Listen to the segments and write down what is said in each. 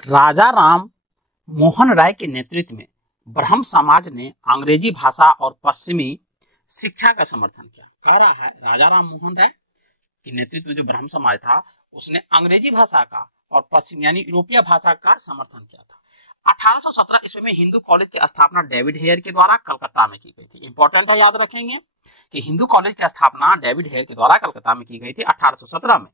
राजा राम मोहन राय के नेतृत्व में ब्रह्म समाज ने अंग्रेजी भाषा और पश्चिमी शिक्षा का समर्थन किया। कह रहा है राजा राम मोहन राय के नेतृत्व में जो ब्रह्म समाज था उसने अंग्रेजी भाषा का और पश्चिम यानी यूरोपीय भाषा का समर्थन किया था। 1817 ईस्वी में हिंदू कॉलेज की स्थापना डेविड हेयर के द्वारा कलकत्ता में की गई थी। इंपॉर्टेंट है, याद रखेंगे कि हिंदू कॉलेज की स्थापना डेविड हेयर के द्वारा कलकत्ता में की गई थी 1817 में।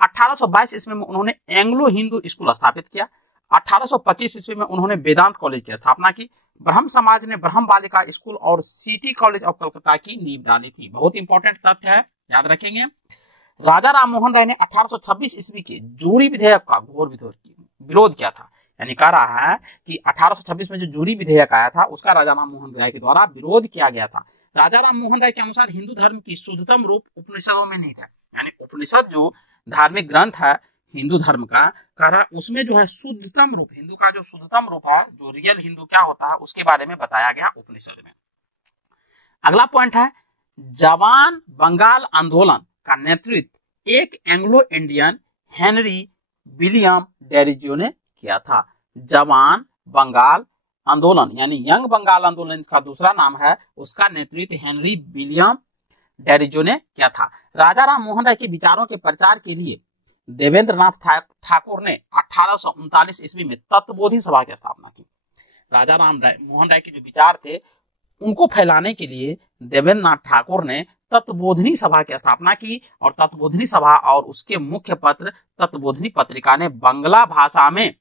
1822 ईस्वी में उन्होंने एंग्लो हिंदू स्कूल स्थापित किया। 1825 ईस्वी में उन्होंने वेदांत कॉलेज की स्थापना की। ब्रह्म समाज ने ब्रह्म बालिका स्कूल और सिटी कॉलेज ऑफ कलकत्ता की नींव डाली थी। बहुत इंपॉर्टेंट तथ्य है, याद रखेंगे। राजा राम मोहन राय ने 1826 ईस्वी के जूरी विधेयक का घोर विरोध किया था। यानी कह रहा है कि 1826 में जो जूरी विधेयक आया था उसका राजा राम मोहन राय के द्वारा विरोध किया गया था। राजा राम मोहन राय के अनुसार हिंदू धर्म की शुद्धतम रूप उपनिषदों में नहीं था। यानी उपनिषद जो धार्मिक ग्रंथ है हिंदू धर्म का, कह रहा है उसमें जो है शुद्धतम रूप, हिंदू का जो शुद्धतम रूप है, जो रियल हिंदू क्या होता है उसके बारे में बताया गया उपनिषद में। अगला पॉइंट है जवान बंगाल आंदोलन का नेतृत्व एक Anglo Indian Henry William Derozio ने किया था। जवान बंगाल आंदोलन यानी यंग बंगाल आंदोलन का दूसरा नाम है, उसका नेतृत्व हेनरी विलियम डेरिजियो ने किया था। राजा राम मोहन राय के विचारों के प्रचार के लिए देवेंद्रनाथ ठाकुर ने 1839 ईस्वी में तत्वबोधि सभा की स्थापना की। राजा राम मोहन राय के जो विचार थे उनको फैलाने के लिए देवेंद्रनाथ ठाकुर ने तत्वबोधिनी सभा की स्थापना की और तत्वबोधिनी सभा और उसके मुख्य पत्र तत्वबोधिनी पत्रिका ने बांग्ला भाषा में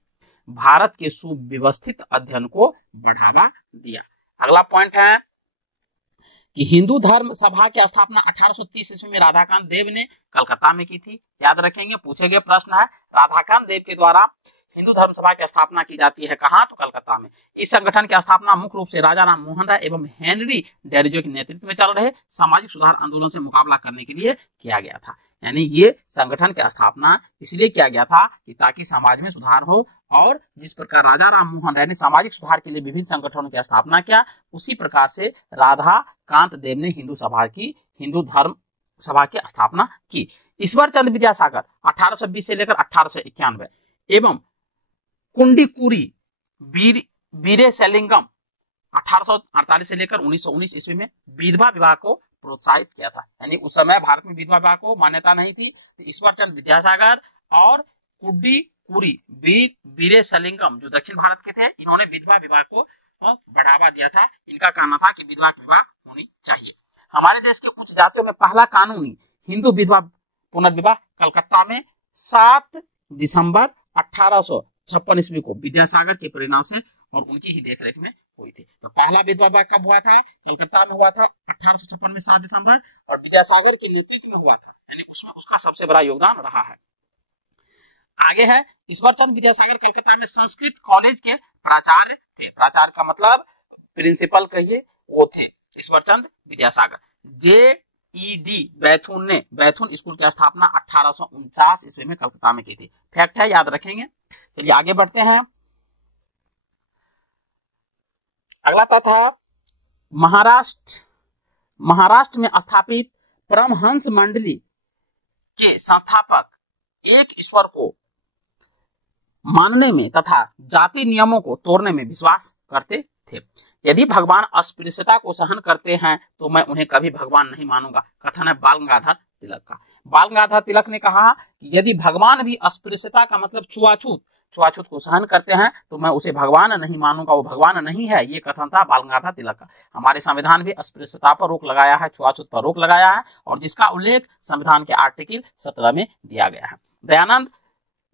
भारत के सुव्यवस्थित अध्ययन को बढ़ावा दिया। अगला पॉइंट है कि हिंदू धर्म सभा की स्थापना 1830 ईस्वी में राधाकांत देव ने कलकत्ता में की थी। याद रखेंगे, पूछे गए प्रश्न है राधाकांत देव के द्वारा हिंदू धर्म सभा की स्थापना की जाती है कहाँ, तो कलकत्ता में। इस संगठन की स्थापना मुख्य रूप से राजा राम मोहन राय एवं हेनरी डेरिजियो के नेतृत्व में चल रहे सामाजिक सुधार आंदोलन से मुकाबला करने के लिए किया गया था। यानी ये संगठन की स्थापना इसलिए किया गया था कि ताकि समाज में सुधार हो, और जिस प्रकार राजा राम मोहन राय ने सामाजिक सुधार के लिए विभिन्न संगठनों की स्थापना किया, उसी प्रकार से राधा कांत देव ने हिंदू धर्म सभा की स्थापना की। ईश्वर चंद्र विद्यासागर 1820 से लेकर 1891 एवं कुंडीकुरी वीरे सेलिंगम 1848 से लेकर 1919 ईस्वी में विधवा विवाह को प्रोत्साहित किया था। यानी उस समय भारत में विधवा विवाह को मान्यता नहीं थी, तो ईश्वर चंद्र विद्यासागर और कुंडीकुरी वीरे सेलिंगम जो दक्षिण भारत के थे, इन्होंने विधवा विवाह को बढ़ावा दिया था। इनका कहना था कि विधवा विवाह होनी चाहिए। हमारे देश के उच्च जातियों में पहला कानूनी हिंदू विधवा पुनर्विवाह कलकत्ता में 7 दिसंबर 1856 ईस्वी को विद्यासागर के परिणाम से और उनकी ही देखरेख में हुई थी। तो पहला विधवा विवाह कब हुआ था? कलकत्ता में हुआ था 1856 में 7 दिसंबर, और विद्यासागर के नेतृत्व में हुआ था। यानी उसमें उसका सबसे बड़ा योगदान रहा है। आगे है ईश्वर चंद्र विद्यासागर कलकत्ता में संस्कृत कॉलेज के प्राचार्य थे। प्राचार्य का मतलब प्रिंसिपल कहिए, वो थे ईश्वर चंद्र विद्यासागर। JED बैथुन ने बैथुन स्कूल की स्थापना 1849 ईस्वी में कलकत्ता में की थी। फैक्ट है, याद रखेंगे। चलिए आगे बढ़ते हैं। अगला तथ्य है महाराष्ट्र में स्थापित परमहंस मंडली के संस्थापक एक ईश्वर को मानने में तथा जाति नियमों को तोड़ने में विश्वास करते थे। यदि भगवान अस्पृश्यता को सहन करते हैं तो मैं उन्हें कभी भगवान नहीं मानूंगा, कथन है बाल गंगाधर तिलक का। बाल गंगाधर तिलक ने कहा कि यदि भगवान भी अस्पृश्यता का मतलब छुआछूत को सहन करते हैं तो मैं उसे भगवान नहीं मानूंगा, वो भगवान नहीं है। ये कथन था बाल गंगाधर तिलक का। हमारे संविधान भी अस्पृश्यता पर रोक लगाया है, छुआछूत पर रोक लगाया है, और जिसका उल्लेख संविधान के आर्टिकल 17 में दिया गया है।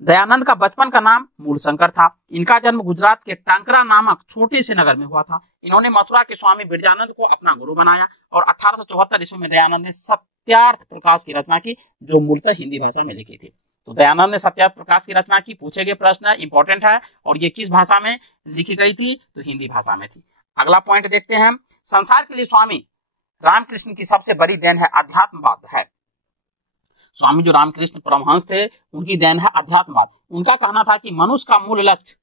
दयानंद का बचपन का नाम मूलशंकर था। इनका जन्म गुजरात के टांकरा नामक छोटे से नगर में हुआ था। इन्होंने मथुरा के स्वामी बिरजानंद को अपना गुरु बनाया, और 1874 ईस्वी में दयानंद ने सत्यार्थ प्रकाश की रचना की, जो मूलतः हिंदी भाषा में लिखी थी। तो दयानंद ने सत्यार्थ प्रकाश की रचना की। पूछे गए प्रश्न है, इंपॉर्टेंट है, और ये किस भाषा में लिखी गई थी? तो हिंदी भाषा में थी। अगला पॉइंट देखते हैं। संसार के लिए स्वामी रामकृष्ण की सबसे बड़ी देन है अध्यात्मवाद है। स्वामी जो रामकृष्ण परमहंस थे, उनकी देन है अध्यात्मवाद। उनका कहना था कि मनुष्य का मूल लक्ष्य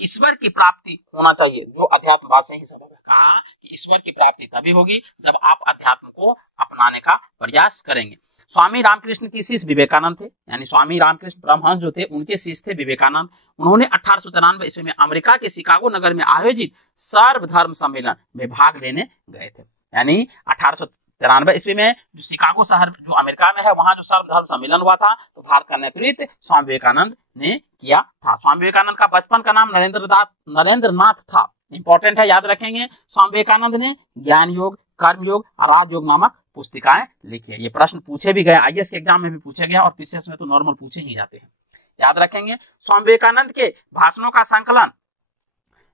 ईश्वर की प्राप्ति होना चाहिए, जो अध्यात्मवाद से ही संभव है। कहा कि ईश्वर की प्राप्ति तभी होगी जब आप अध्यात्म को अपनाने का प्रयास करेंगे। स्वामी रामकृष्ण के शिष्य विवेकानंद थे, यानी स्वामी रामकृष्ण परमहंस जो थे उनके शिष्य थे विवेकानंद। उन्होंने 1893 ईस्वी में अमेरिका के शिकागो नगर में आयोजित सर्वधर्म सम्मेलन में भाग लेने गए थे। यानी 1893 ईस्वी में जो शिकागो शहर जो अमेरिका में है वहां जो सर्वधर्म सम्मेलन हुआ था, तो भारत का नेतृत्व स्वामी विवेकानंद ने किया था। स्वामी विवेकानंद का बचपन का नाम नरेंद्रनाथ था, इंपॉर्टेंट है, याद रखेंगे। स्वामी विवेकानंद ने ज्ञान योग, कर्म योग और राजयोग नामक पुस्तिकाएं लिखी है। ये प्रश्न पूछे भी गए, आईएएस के एग्जाम में भी पूछे गए और पीसीएस में तो नॉर्मल पूछे ही जाते हैं, याद रखेंगे। स्वामी विवेकानंद के भाषणों का संकलन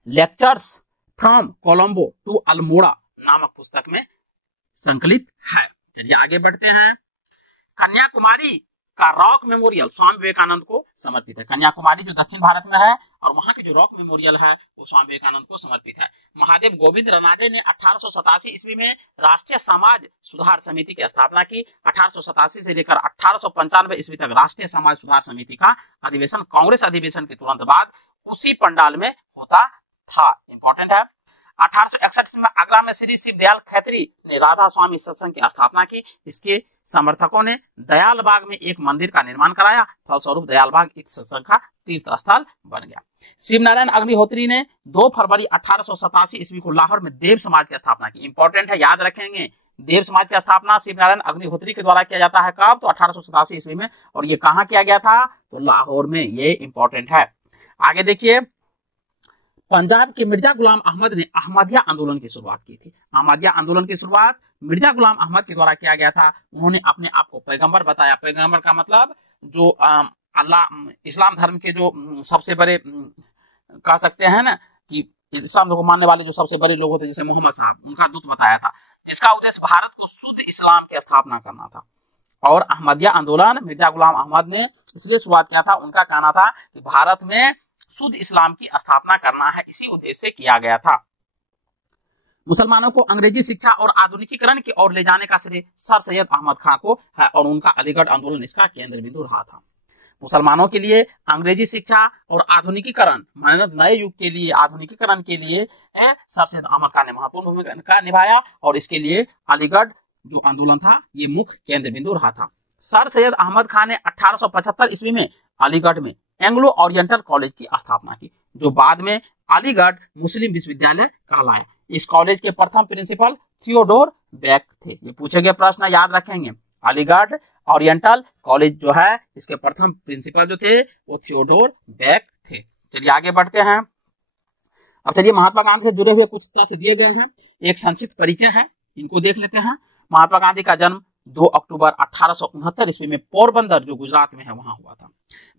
lectures from Colombo to Almora नामक पुस्तक में संकलित है। चलिए आगे बढ़ते हैं। कन्याकुमारी का रॉक मेमोरियल स्वामी विवेकानंद को समर्पित है। कन्याकुमारी जो दक्षिण भारत में है और वहां की जो रॉक मेमोरियल है वो स्वामी विवेकानंद को समर्पित है। महादेव गोविंद रनाडे ने 1887 ईस्वी में राष्ट्रीय समाज सुधार समिति की स्थापना की। 1887 से लेकर 1895 ईस्वी तक राष्ट्रीय समाज सुधार समिति का अधिवेशन कांग्रेस अधिवेशन के तुरंत बाद उसी पंडाल में होता था, इंपॉर्टेंट है। 1861 में आगरा में श्री शिवदयाल खैत्री ने राधा स्वामी सत्संग की स्थापना की। इसके समर्थकों ने दयालबाग में एक मंदिर का निर्माण कराया, फलस्वरूप दयालबाग एक सत्संग का तीर्थ स्थल बन गया। शिवनारायण अग्निहोत्री ने 2 फरवरी 1887 ईस्वी को लाहौर में देव समाज की स्थापना की, इंपॉर्टेंट है, याद रखेंगे। देव समाज की स्थापना शिवनारायण अग्निहोत्री के द्वारा किया जाता है, कब? तो 1887 ईस्वी में। और ये कहां किया गया था? तो लाहौर में, ये इंपॉर्टेंट है। आगे देखिए, पंजाब के मिर्जा गुलाम अहमद ने अहमदिया आंदोलन की शुरुआत की थी। अहमदिया आंदोलन की शुरुआत मिर्जा गुलाम अहमद के द्वारा किया गया था। उन्होंने अपने आप को पैगंबर बताया। पैगंबर का मतलब जो अल्लाह इस्लाम धर्म के जो सबसे बड़े कह सकते हैं ना कि इस्लाम को मानने वाले जो सबसे बड़े लोग होते जैसे मोहम्मद साहब, उनका दूत बताया था, जिसका उद्देश्य भारत को शुद्ध इस्लाम की स्थापना करना था। और अहमदिया आंदोलन मिर्जा गुलाम अहमद ने इसलिए शुरुआत किया था, उनका कहना था कि भारत में शुद्ध इस्लाम की स्थापना करना है, इसी उद्देश्य से किया गया था। मुसलमानों को अंग्रेजी शिक्षा और आधुनिकीकरण की ओर ले जाने का श्रेय सर सैयद अहमद खां को है और उनका अलीगढ़ आंदोलन इसका केंद्र बिंदु रहा था। मुसलमानों के लिए अंग्रेजी शिक्षा और आधुनिकीकरण, नए युग के लिए आधुनिकीकरण के लिए सर सैयद अहमद खान ने महत्वपूर्ण भूमिका निभाया और इसके लिए अलीगढ़ जो आंदोलन था ये मुख्य केंद्र बिंदु रहा था। सर सैयद अहमद खान ने 1875 ईस्वी में अलीगढ़ में एंग्लो ओरिएंटल कॉलेज की स्थापना की, जो बाद में अलीगढ़ मुस्लिम विश्वविद्यालय कहलाया। इस कॉलेज के प्रथम प्रिंसिपल थियोडोर बेक थे। ये पूछे गए प्रश्न, याद रखेंगे। अलीगढ़ ओरिएंटल कॉलेज जो है इसके प्रथम प्रिंसिपल जो थे वो थियोडोर बेक थे। चलिए आगे बढ़ते हैं। अब चलिए महात्मा गांधी से जुड़े हुए कुछ तथ्य दिए गए हैं, एक संक्षिप्त परिचय है, इनको देख लेते हैं। महात्मा गांधी का जन्म 2 अक्टूबर 1869 ईस्वी में पोरबंदर जो गुजरात में है वहां हुआ था।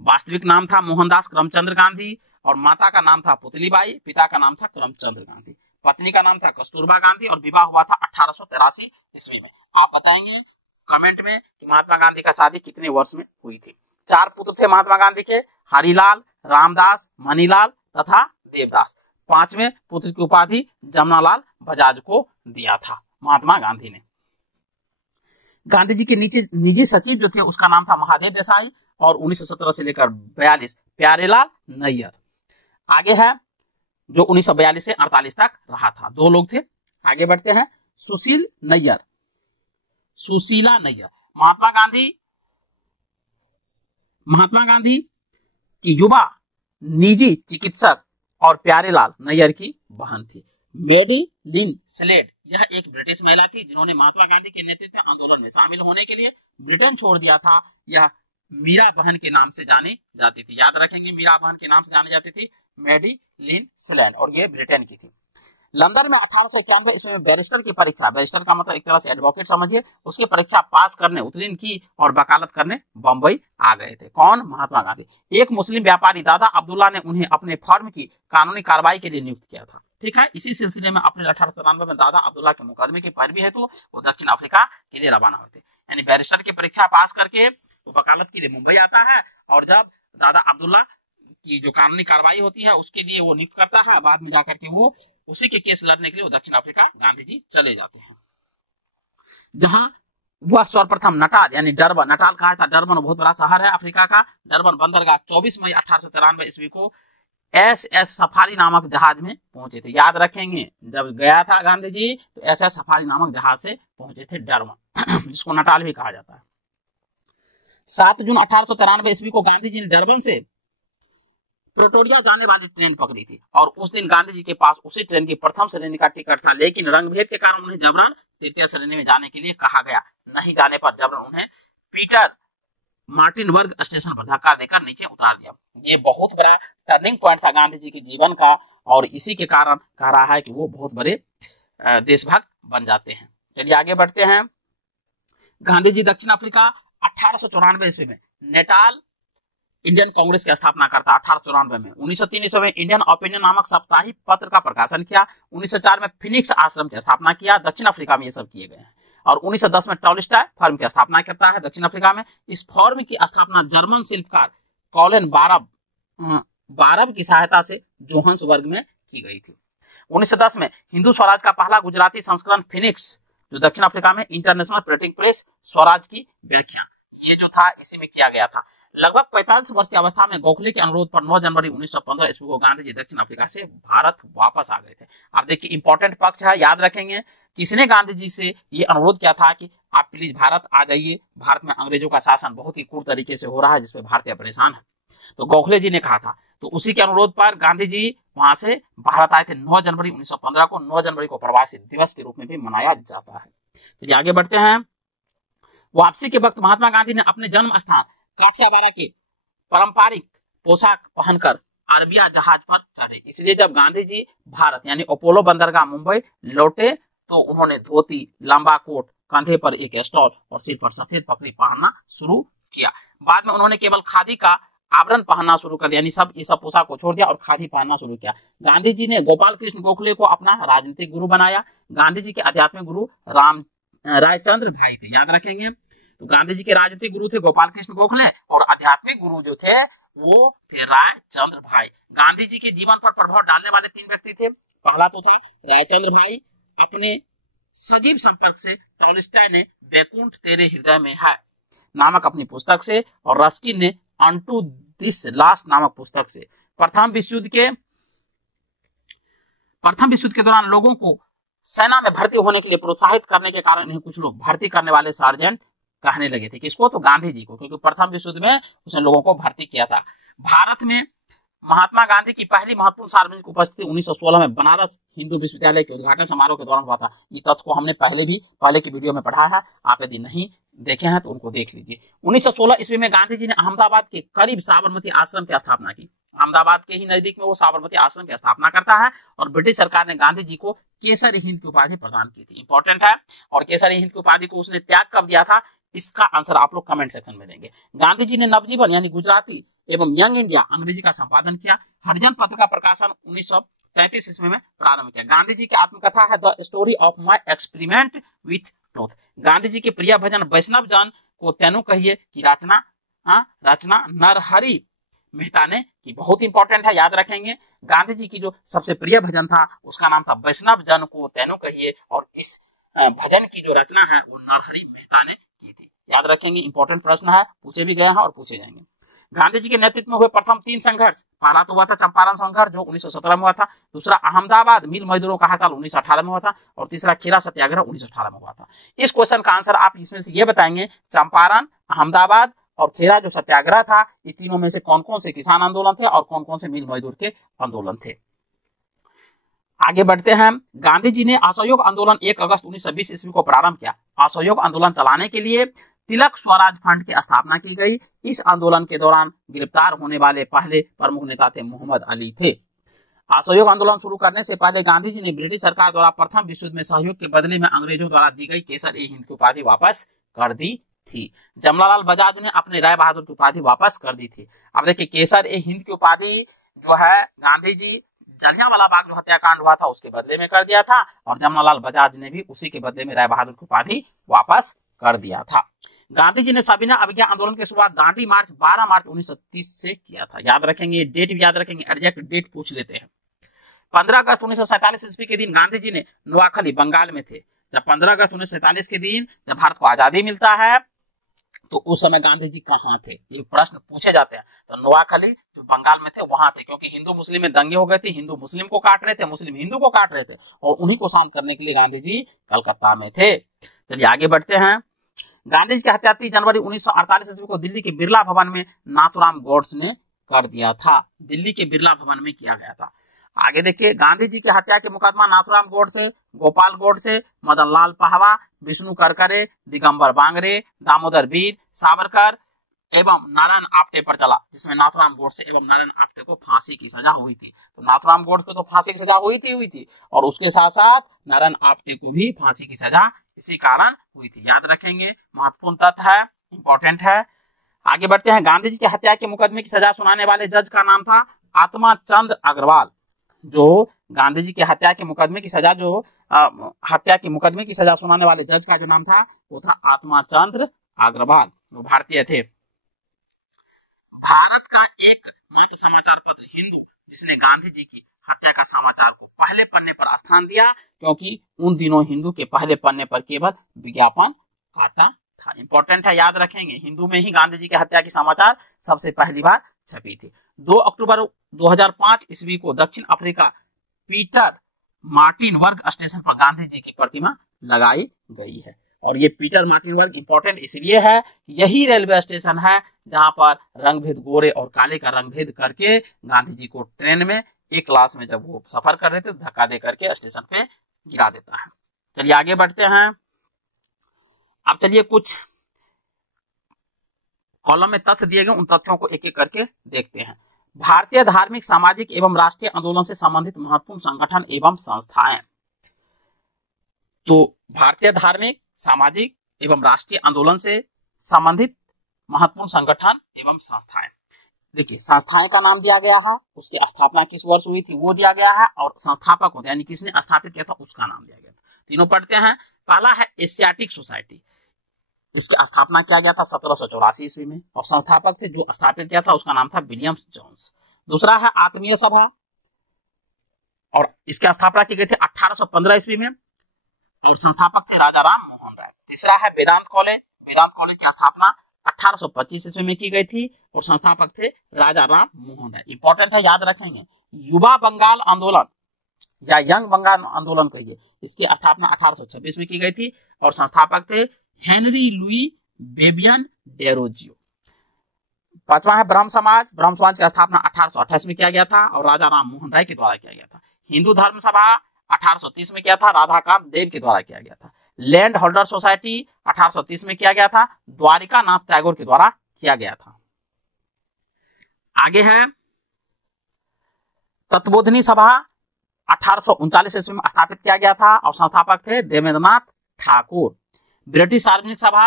वास्तविक नाम था मोहनदास करमचंद्र गांधी और माता का नाम था पुतलीबाई, पिता का नाम था करमचंद्र गांधी, पत्नी का नाम था कस्तूरबा गांधी और विवाह हुआ था 1883 ईस्वी में। आप बताएंगे कमेंट में कि महात्मा गांधी का शादी कितने वर्ष में हुई थी। 4 पुत्र थे महात्मा गांधी के, हरिलाल, रामदास, मनीलाल तथा देवदास। 5वें पुत्र की उपाधि जमनालाल बजाज को दिया था महात्मा गांधी ने। गांधी जी के निजी सचिव जो थे उसका नाम था महादेव देसाई और 1917 से लेकर 42 प्यारेलाल नैयर। आगे है जो 1942 से 48 तक रहा था, 2 लोग थे। आगे बढ़ते हैं। सुशीला नैयर महात्मा गांधी की युवा निजी चिकित्सक और प्यारेलाल नैयर की बहन थी। मेडी लिन स्लेड यह एक ब्रिटिश महिला थी जिन्होंने महात्मा गांधी के नेतृत्व में आंदोलन में शामिल होने के लिए ब्रिटेन छोड़ दिया था। यह मीरा बहन के नाम से जानी जाती थी, याद रखेंगे, मीरा बहन के नाम से जानी जाती थी, मेडी लिन स्लेड, और ये ब्रिटेन की थी। लंदन में 1891 ईस्वी में बैरिस्टर की परीक्षा, बैरिस्टर का मतलब एक तरह से एडवोकेट समझिए, उसकी परीक्षा पास करने उत्तीर्ण की और वकालत करने बंबई आ गए थे। कौन? महात्मा गांधी। एक मुस्लिम व्यापारी दादा अब्दुल्ला ने उन्हें अपने फर्म की कानूनी कार्रवाई के लिए नियुक्त किया था। ठीक है, इसी सिलसिले में अप्रैल 1893 में दादा अब्दुल्ला के मुकदमे की पैरवी हेतु वो दक्षिण अफ्रीका के लिए रवाना हुए थे। यानी बैरिस्टर की परीक्षा पास करके वो वकालत के लिए मुंबई आता है और जब दादा अब्दुल्ला की जो कानूनी कार्रवाई होती है उसके लिए वो नियुक्त करता है, बाद में जाकर के वो उसी के केस लड़ने के लिए वो दक्षिण अफ्रीका गांधी जी चले जाते हैं, जहां वह सर्वप्रथम नटाल यानी डरबन, नटाल कहा था, डरबन बहुत बड़ा शहर है अफ्रीका का, डरबन बंदरगाह 24 मई 1893 ईस्वी को SS सफारी नामक जहाज में पहुंचे थे। याद रखेंगे, जब गया था गांधी जी तो SS सफारी नामक जहाज से पहुंचे थे डरबन, जिसको नटाल भी कहा जाता है। 7 जून 1893 ईस्वी को गांधी जी ने डरबन से प्रिटोरिया जाने वाली ट्रेन पकड़ी थी और उस दिन गांधी जी के पास उसी ट्रेन की प्रथम श्रेणी का टिकट था, लेकिन रंगभेद के कारण उन्हें जबरन तृतीय श्रेणी में जाने के लिए कहा गया। नहीं जाने पर जबरन उन्हें पीटर मार्टिनबर्ग स्टेशन पर धक्का देकर नीचे उतार दिया। ये बहुत बड़ा टर्निंग पॉइंट था गांधी जी के जीवन का और इसी के कारण कह रहा है कि वो बहुत बड़े देशभक्त बन जाते हैं। चलिए आगे बढ़ते हैं। गांधी जी दक्षिण अफ्रीका 1894 ईस्वी में नेटाल इंडियन कांग्रेस की स्थापना करता 1894 में। 1903 ईस्वी में इंडियन ओपिनियन नामक साप्ताहिक पत्र का प्रकाशन किया। 1904 में फिनिक्स आश्रम की स्थापना किया। दक्षिण अफ्रीका में ये सब किए गए हैं। और 1910 में टॉलस्टॉय फर्म की स्थापना करता है दक्षिण अफ्रीका में। इस फर्म की स्थापना जर्मन शिल्पकार कॉलन बारब की सहायता से जोहान्सबर्ग में की गई थी। 1910 में हिंदू स्वराज का पहला गुजराती संस्करण फिनिक्स जो दक्षिण अफ्रीका में इंटरनेशनल प्रिंटिंग प्रेस स्वराज की व्याख्या ये जो था इसी में किया गया था। लगभग 45 वर्ष की अवस्था में गोखले के अनुरोध पर 9 जनवरी 1915 ईस्वी को गांधी जी दक्षिण अफ्रीका से भारत वापस आ गए थे। अब देखिए इंपॉर्टेंट पक्ष है, याद रखेंगे किसने गांधी जी से ये अनुरोध किया था कि आप प्लीज भारत आ जाइए, भारत में अंग्रेजों का शासन बहुत ही क्रूर तरीके से हो रहा है जिसपे भारतीय परेशान है, तो गोखले जी ने कहा था। तो उसी के अनुरोध पर गांधी जी वहां से भारत आए थे 9 जनवरी 1915 को। 9 जनवरी को प्रवासी दिवस के रूप में भी मनाया जाता है। चलिए आगे बढ़ते हैं। वापसी के वक्त महात्मा गांधी ने अपने जन्म स्थान काठियावाड़ के पारंपरिक पोशाक पहनकर अरबिया जहाज पर चढ़े। इसलिए जब गांधी जी भारत यानी अपोलो बंदरगाह मुंबई लौटे तो उन्होंने धोती, लंबा कोट, कंधे पर एक स्टॉल और सिर पर सफेद पगड़ी पहनना शुरू किया। बाद में उन्होंने केवल खादी का आवरण पहनना शुरू कर दिया, यानी ये सब पोशाक को छोड़ दिया और खादी पहनना शुरू किया। गांधी जी ने गोपाल कृष्ण गोखले को अपना राजनीतिक गुरु बनाया। गांधी जी के आध्यात्मिक गुरु रायचंद्र भाई थे, याद रखेंगे। तो गांधी जी के राजनीतिक गुरु थे गोपाल कृष्ण गोखले और आध्यात्मिक गुरु जो थे वो थे रायचंद्र भाई। गांधी जी के जीवन पर प्रभाव डालने वाले 3 व्यक्ति थे। पहला तो था रायचंद्र भाई। अपने सजीव संपर्क से टॉलस्टॉय ने वैकुंठ तेरे हृदय में है नामक अपनी पुस्तक से और रस्किन ने अनटू दिस लास्ट नामक पुस्तक से। प्रथम विश्व युद्ध के दौरान लोगों को सेना में भर्ती होने के लिए प्रोत्साहित करने के कारण इन्हें कुछ लोग भर्ती करने वाले सार्जेंट कहने लगे थे। किसको? तो गांधी जी को, क्योंकि प्रथम विश्व युद्ध में उसने लोगों को भर्ती किया था। भारत में महात्मा गांधी की पहली महत्वपूर्ण सार्वजनिक उपस्थिति 1916 में बनारस हिंदू विश्वविद्यालय के उद्घाटन समारोह के दौरान हुआ था। ये तथ्य को हमने पहले की वीडियो में पढ़ा है, आप यदि नहीं देखे हैं तो उनको देख लीजिए। 1916 ईस्वी में गांधी जी ने अहमदाबाद के करीब साबरमती आश्रम की स्थापना की। अहमदाबाद के ही नजदीक में वो साबरमती आश्रम की स्थापना करता है और ब्रिटिश सरकार ने गांधी जी को केसरी हिंद की उपाधि प्रदान की थी। इंपॉर्टेंट है। और केसरी हिंद की उपाधि को उसने त्याग कब दिया था, इसका आंसर आप लोग कमेंट सेक्शन में देंगे। गांधी जी ने नवजीवन यानी गुजराती एवं यंग इंडिया अंग्रेजी का संपादन किया। हरिजन पत्र का प्रकाशन 1933 ईस्वी में प्रारंभ किया। गांधी जी की आत्मकथा है the story of my experiment with truth. Gandhi ji के प्रिय भजन वैष्णव जन को तेनु कहिए की रचना नरहरि मेहता ने की। बहुत इंपॉर्टेंट है, याद रखेंगे। गांधी जी की जो सबसे प्रिय भजन था उसका नाम था वैष्णव जन को तेनु कहिए और इस भजन की जो रचना है वो नरहरि मेहता ने की थी। याद रखेंगे, इंपॉर्टेंट प्रश्न है, पूछे भी गए हैं और पूछे जाएंगे। गांधी जी के नेतृत्व में हुए प्रथम 3 संघर्ष, पहला तो हुआ था चंपारण संघर्ष जो 1917 में हुआ था, दूसरा अहमदाबाद मिल मजदूरों का हड़ताल 1918 में हुआ था और तीसरा खेरा सत्याग्रह 1918 में हुआ था। इस क्वेश्चन का आंसर आप इसमें से ये बताएंगे, चंपारण, अहमदाबाद और खेरा जो सत्याग्रह था, ये तीनों में से कौन कौन से किसान आंदोलन थे और कौन कौन से मिल मजदूर के आंदोलन थे। आगे बढ़ते हैं। गांधी जी ने असहयोग आंदोलन 1 अगस्त 1920 ईस्वी को प्रारंभ किया। असहयोग आंदोलन चलाने के लिए तिलक स्वराज फंड की स्थापना की गई। इस आंदोलन के दौरान गिरफ्तार होने वाले पहले प्रमुख नेता थे मोहम्मद अली थे। असहयोग आंदोलन शुरू करने से पहले गांधी जी ने ब्रिटिश सरकार द्वारा प्रथम विश्व युद्ध में सहयोग के बदले में अंग्रेजों द्वारा दी गई केसर-ए-हिंद की उपाधि वापस कर दी थी। जमनालाल बजाज ने अपने राय बहादुर की उपाधि वापस कर दी थी। अब देखिए, केसर-ए-हिंद की उपाधि जो है गांधी जी जलियांवाला बाग जो हत्याकांड हुआ था उसके बदले में कर दिया था और जमनालाल बजाज ने भी उसी के बदले में राय बहादुर की उपाधि वापस कर दिया था। गांधी जी ने सविनय अवज्ञा आंदोलन के शुरुआत दांडी मार्च 12 मार्च 1930 से किया था। याद रखेंगे, डेट भी याद रखेंगे, एग्जैक्ट डेट पूछ लेते हैं। 15 अगस्त 1947 ईस्वी के दिन गांधी जी ने नोआखली बंगाल में थे। जब 15 अगस्त 1947 के दिन जब भारत को आजादी मिलता है तो उस समय गांधी जी कहाँ थे, ये प्रश्न पूछे जाते हैं। तो नोआखली जो बंगाल में थे वहां थे, क्योंकि हिंदू मुस्लिम में दंगे हो गए थे, हिंदू मुस्लिम को काट रहे थे, मुस्लिम हिंदू को काट रहे थे और उन्हीं को शांत करने के लिए गांधी जी कलकत्ता में थे। चलिए आगे बढ़ते हैं। गांधी जी की हत्या 30 जनवरी 1948 ईस्वी को दिल्ली के बिरला भवन में नाथूराम गोड्से ने कर दिया था। दिल्ली के बिरला भवन में किया गया था। आगे देखिए, गांधी जी की हत्या के मुकदमा नाथूराम गोडसे, गोपाल गोडसे, मदन लाल पहवा, विष्णु करकरे, दिगंबर बांगरे, दामोदर वीर सावरकर एवं नारायण आप्टे पर चला, जिसमें नाथूराम गोडसे एवं नारायण आप्टे को फांसी की सजा हुई थी। तो नाथूराम गोडसे को तो फांसी की सजा हुई थी और उसके साथ साथ नारायण आप्टे को भी फांसी की सजा इसी कारण हुई थी। याद रखेंगे, महत्वपूर्ण तथ्य है, इंपॉर्टेंट है। आगे बढ़ते हैं। गांधी जी की हत्या के मुकदमे की सजा सुनाने वाले जज का नाम था आत्मा चंद्र अग्रवाल। जो गांधी जी के हत्या के मुकदमे की सजा सुनाने वाले जज का जो नाम था वो था आत्मा चंद्र अग्रवाल, वो भारतीय थे। भारत का एकमात्र समाचार पत्र हिंदू जिसने गांधी जी की हत्या का समाचार को पहले पन्ने पर स्थान दिया, क्योंकि उन दिनों हिंदू के पहले पन्ने पर केवल विज्ञापन आता था। इंपॉर्टेंट है, याद रखेंगे। हिंदू में ही गांधी जी की हत्या की समाचार सबसे पहली बार छपी थी। 2 अक्टूबर 2005 ईस्वी को दक्षिण अफ्रीका पीटर मार्टिन वर्ग स्टेशन पर गांधी जी की प्रतिमा लगाई गई है। और ये पीटर मार्टिन वर्ग इंपॉर्टेंट इसलिए है, यही रेलवे स्टेशन है जहां पर रंगभेद गोरे और काले का रंगभेद करके गांधी जी को ट्रेन में एक क्लास में जब वो सफर कर रहे थे धक्का दे करके स्टेशन पे गिरा देता है। चलिए आगे बढ़ते हैं। अब चलिए कुछ कॉलम में तथ्य दिए गए, उन तथ्यों को एक एक करके देखते हैं। भारतीय धार्मिक, सामाजिक एवं राष्ट्रीय आंदोलन से संबंधित महत्वपूर्ण संगठन एवं संस्थाएं। तो भारतीय धार्मिक, सामाजिक एवं राष्ट्रीय आंदोलन से संबंधित महत्वपूर्ण संगठन एवं संस्थाएं। देखिए, संस्थाएं का नाम दिया गया है, उसकी स्थापना किस वर्ष हुई थी वो दिया गया है, और संस्थापक होते यानी किसने स्थापित किया था उसका नाम दिया गया था। तीनों पढ़ते हैं। पहला है एशियाटिक सोसाइटी, इसकी स्थापना किया गया था 1784 ईस्वी में, और संस्थापक थे जो स्थापित किया था उसका नाम था विलियम जोन्स। दूसरा है आत्मीय सभा, और इसकी स्थापना की गई थी 1815 ईस्वी में, और संस्थापक थे राजा राम मोहन राय। तीसरा है वेदांत कॉलेज, वेदांत कॉलेज की स्थापना 1825 ईस्वी में की गई थी, और संस्थापक थे राजा राम मोहन राय। इंपॉर्टेंट है, याद रखेंगे। युवा बंगाल आंदोलन या यंग बंगाल आंदोलन कहिए, इसकी स्थापना 1826 में की गई थी, और संस्थापक थे हेनरी लुई बेबियन डेरोजियो। पांचवा है ब्रह्म समाज, ब्रह्म समाज की स्थापना 1828 में किया गया था, और राजा राम मोहन राय के द्वारा किया गया था। हिंदू धर्म सभा 1830 में किया था, राधाकांत देव के द्वारा किया गया था। लैंड होल्डर सोसाइटी 1830 में किया गया था, द्वारिका नाथ टैगोर के द्वारा किया गया था। आगे है तत्वबोधिनी सभा 1839 ईस्वी में स्थापित किया गया था, और संस्थापक थे देवेंद्रनाथ ठाकुर। ब्रिटिश सार्वजनिक सभा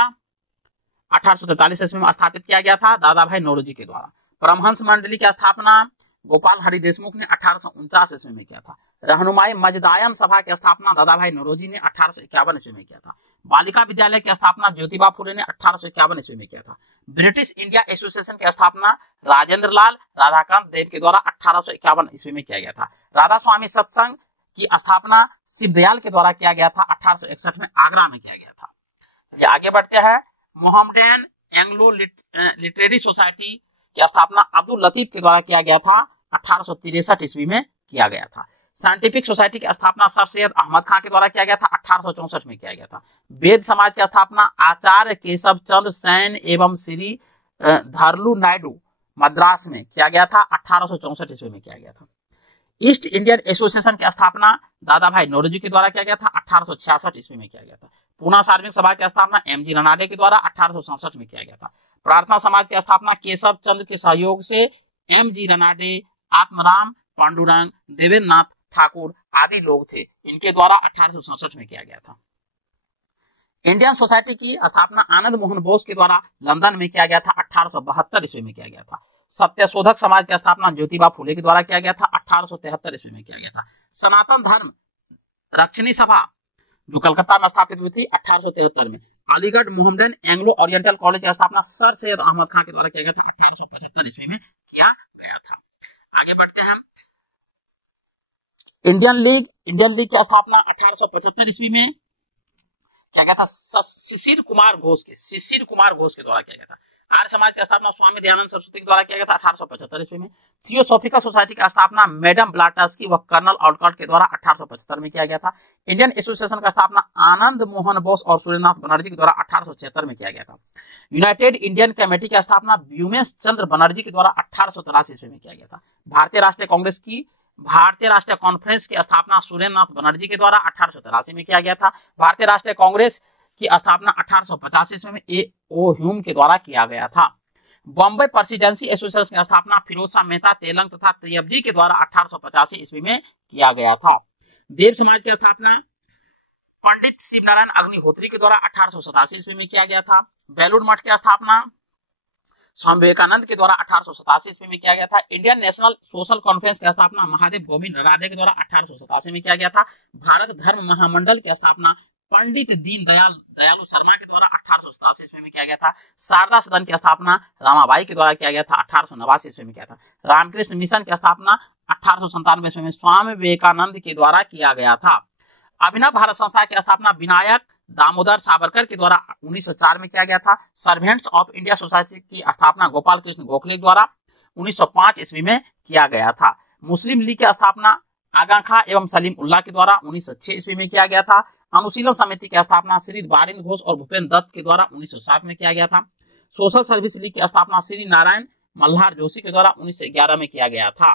1843 ईस्वी में स्थापित किया गया था, दादा भाई नौरोजी के द्वारा। परमहंस मंडली की स्थापना गोपाल हरि देशमुख ने 1849 ईस्वी में किया था। रहनुमाई मजदायन सभा की स्थापना दादा भाई नौरोजी ने 1851 ईस्वी में किया था। बालिका विद्यालय की स्थापना ज्योतिबा फुले ने 1851 ईस्वी में किया था। ब्रिटिश इंडिया एसोसिएशन की स्थापना राजेंद्र लाल राधाकांत देव के द्वारा 1851 ईस्वी में किया गया था। राधा स्वामी सत्संग की स्थापना शिवदयाल के द्वारा किया गया था, 1861 में आगरा में किया गया था। ये आगे बढ़ते हैं। मोहम्मडन एंग्लो लिटरेरी सोसाइटी की स्थापना अब्दुल लतीफ के द्वारा किया गया था, 1863 ईस्वी में किया गया था। साइंटिफिक सोसाइटी की स्थापना सर सैयद अहमद खान के द्वारा किया गया था, 1864 में किया गया था। वेद समाज की स्थापना आचार्य केशव चंद्र सैन एवं श्री धरलू नायडू मद्रास में किया गया था, 1864 ईस्वी में किया गया था। ईस्ट इंडियन एसोसिएशन की स्थापना दादा भाई नौरोजी के द्वारा किया गया था, 1866 ईस्वी में किया गया था। पूना सार्वजनिक सभा की स्थापना एमजी रनाडे के द्वारा 1867 में किया गया था। प्रार्थना समाज की स्थापना केशव चंद्र के सहयोग से एमजी रनाडे, आत्मराम पांडुरंग, देवेंद्र नाथ ठाकुर आदि लोग थे, इनके द्वारा 1867 में किया गया था। इंडियन सोसाइटी की स्थापना आनंद मोहन बोस के द्वारा लंदन में किया गया था, 1872 ईस्वी में किया गया था। सत्यशोधक समाज की स्थापना ज्योतिबा फुले के द्वारा किया गया था, 1873 ईस्वी में किया गया था। सनातन धर्म रक्षणी सभा जो कलकत्ता में स्थापित हुई थी 1873 में। Aligarh Mohammedan Anglo oriental college की स्थापना सर सैयद अहमद खान के द्वारा किया गया था, 1875 ईस्वी में किया गया था। आगे बढ़ते हैं। इंडियन लीग की स्थापना 1875 ईस्वी में किया गया था, शिशिर कुमार घोष के द्वारा किया गया था। आर्य समाज की स्थापना स्वामी दयानंद सरस्वती के द्वारा किया गया था 1875 ईस्वी में। थियोसॉफिकल सोसाइटी की स्थापना मैडम ब्लाटस्की व कर्नल ऑलकॉट के द्वारा 1875 में किया गया था। इंडियन एसोसिएशन का स्थापना आनंद मोहन बोस और सूर्यनाथ बनर्जी के द्वारा 1876 में किया गया था। यूनाइटेड इंडियन कमेटी की स्थापना व्योमेश चंद्र बनर्जी के द्वारा 1883 ईस्वी में किया गया था। भारतीय राष्ट्रीय कॉन्फ्रेंस की स्थापना सुरेंद्रनाथ बनर्जी के द्वारा 1883 में किया गया था। भारतीय राष्ट्रीय कांग्रेस की स्थापना 1885 ईस्वी में ए.ओ. ह्यूम के द्वारा किया गया था। बॉम्बे प्रेसिडेंसी एसोसिएशन की स्थापना फिरोज शाह मेहता, तेलंग तथा तैयबजी के द्वारा 1885 ईस्वी में किया गया था। देव समाज की स्थापना पंडित शिवनारायण अग्निहोत्री के द्वारा 1887 ईस्वी में किया गया था। बेलूर मठ की स्थापना स्वामी विवेकानंद के द्वारा 1887 ईस्वी में किया गया था। इंडियन नेशनल सोशल कॉन्फ्रेंस की स्थापना महादेव गोविंद राधे के द्वारा 1887 में किया गया था। भारत धर्म महामंडल की स्थापना पंडित दयालु शर्मा के द्वारा 1887 ईस्वी में किया गया था। शारदा सदन की स्थापना रामाबाई के द्वारा किया गया था, 1889 ईस्वी में किया था। रामकृष्ण मिशन की स्थापना 1897 ईस्वी में स्वामी विवेकानंद के द्वारा किया गया था। अभिनव भारत संस्था की स्थापना विनायक दामोदर सावरकर के द्वारा 1904 में किया गया था। सर्वेंट्स ऑफ इंडिया सोसाइटी की स्थापना गोपाल कृष्ण गोखले द्वारा 1905 ईस्वी में किया गया था। मुस्लिम लीग की स्थापना आगा खां एवं सलीम उल्लाह के द्वारा 1906 ईस्वी में किया गया था। अनुशीलन समिति की स्थापना श्री बारिंद घोष और भूपेन्द्र दत्त के द्वारा 1907 में किया गया था। सोशल सर्विस लीग की स्थापना श्री नारायण मल्हार जोशी के द्वारा 1911 में किया गया था।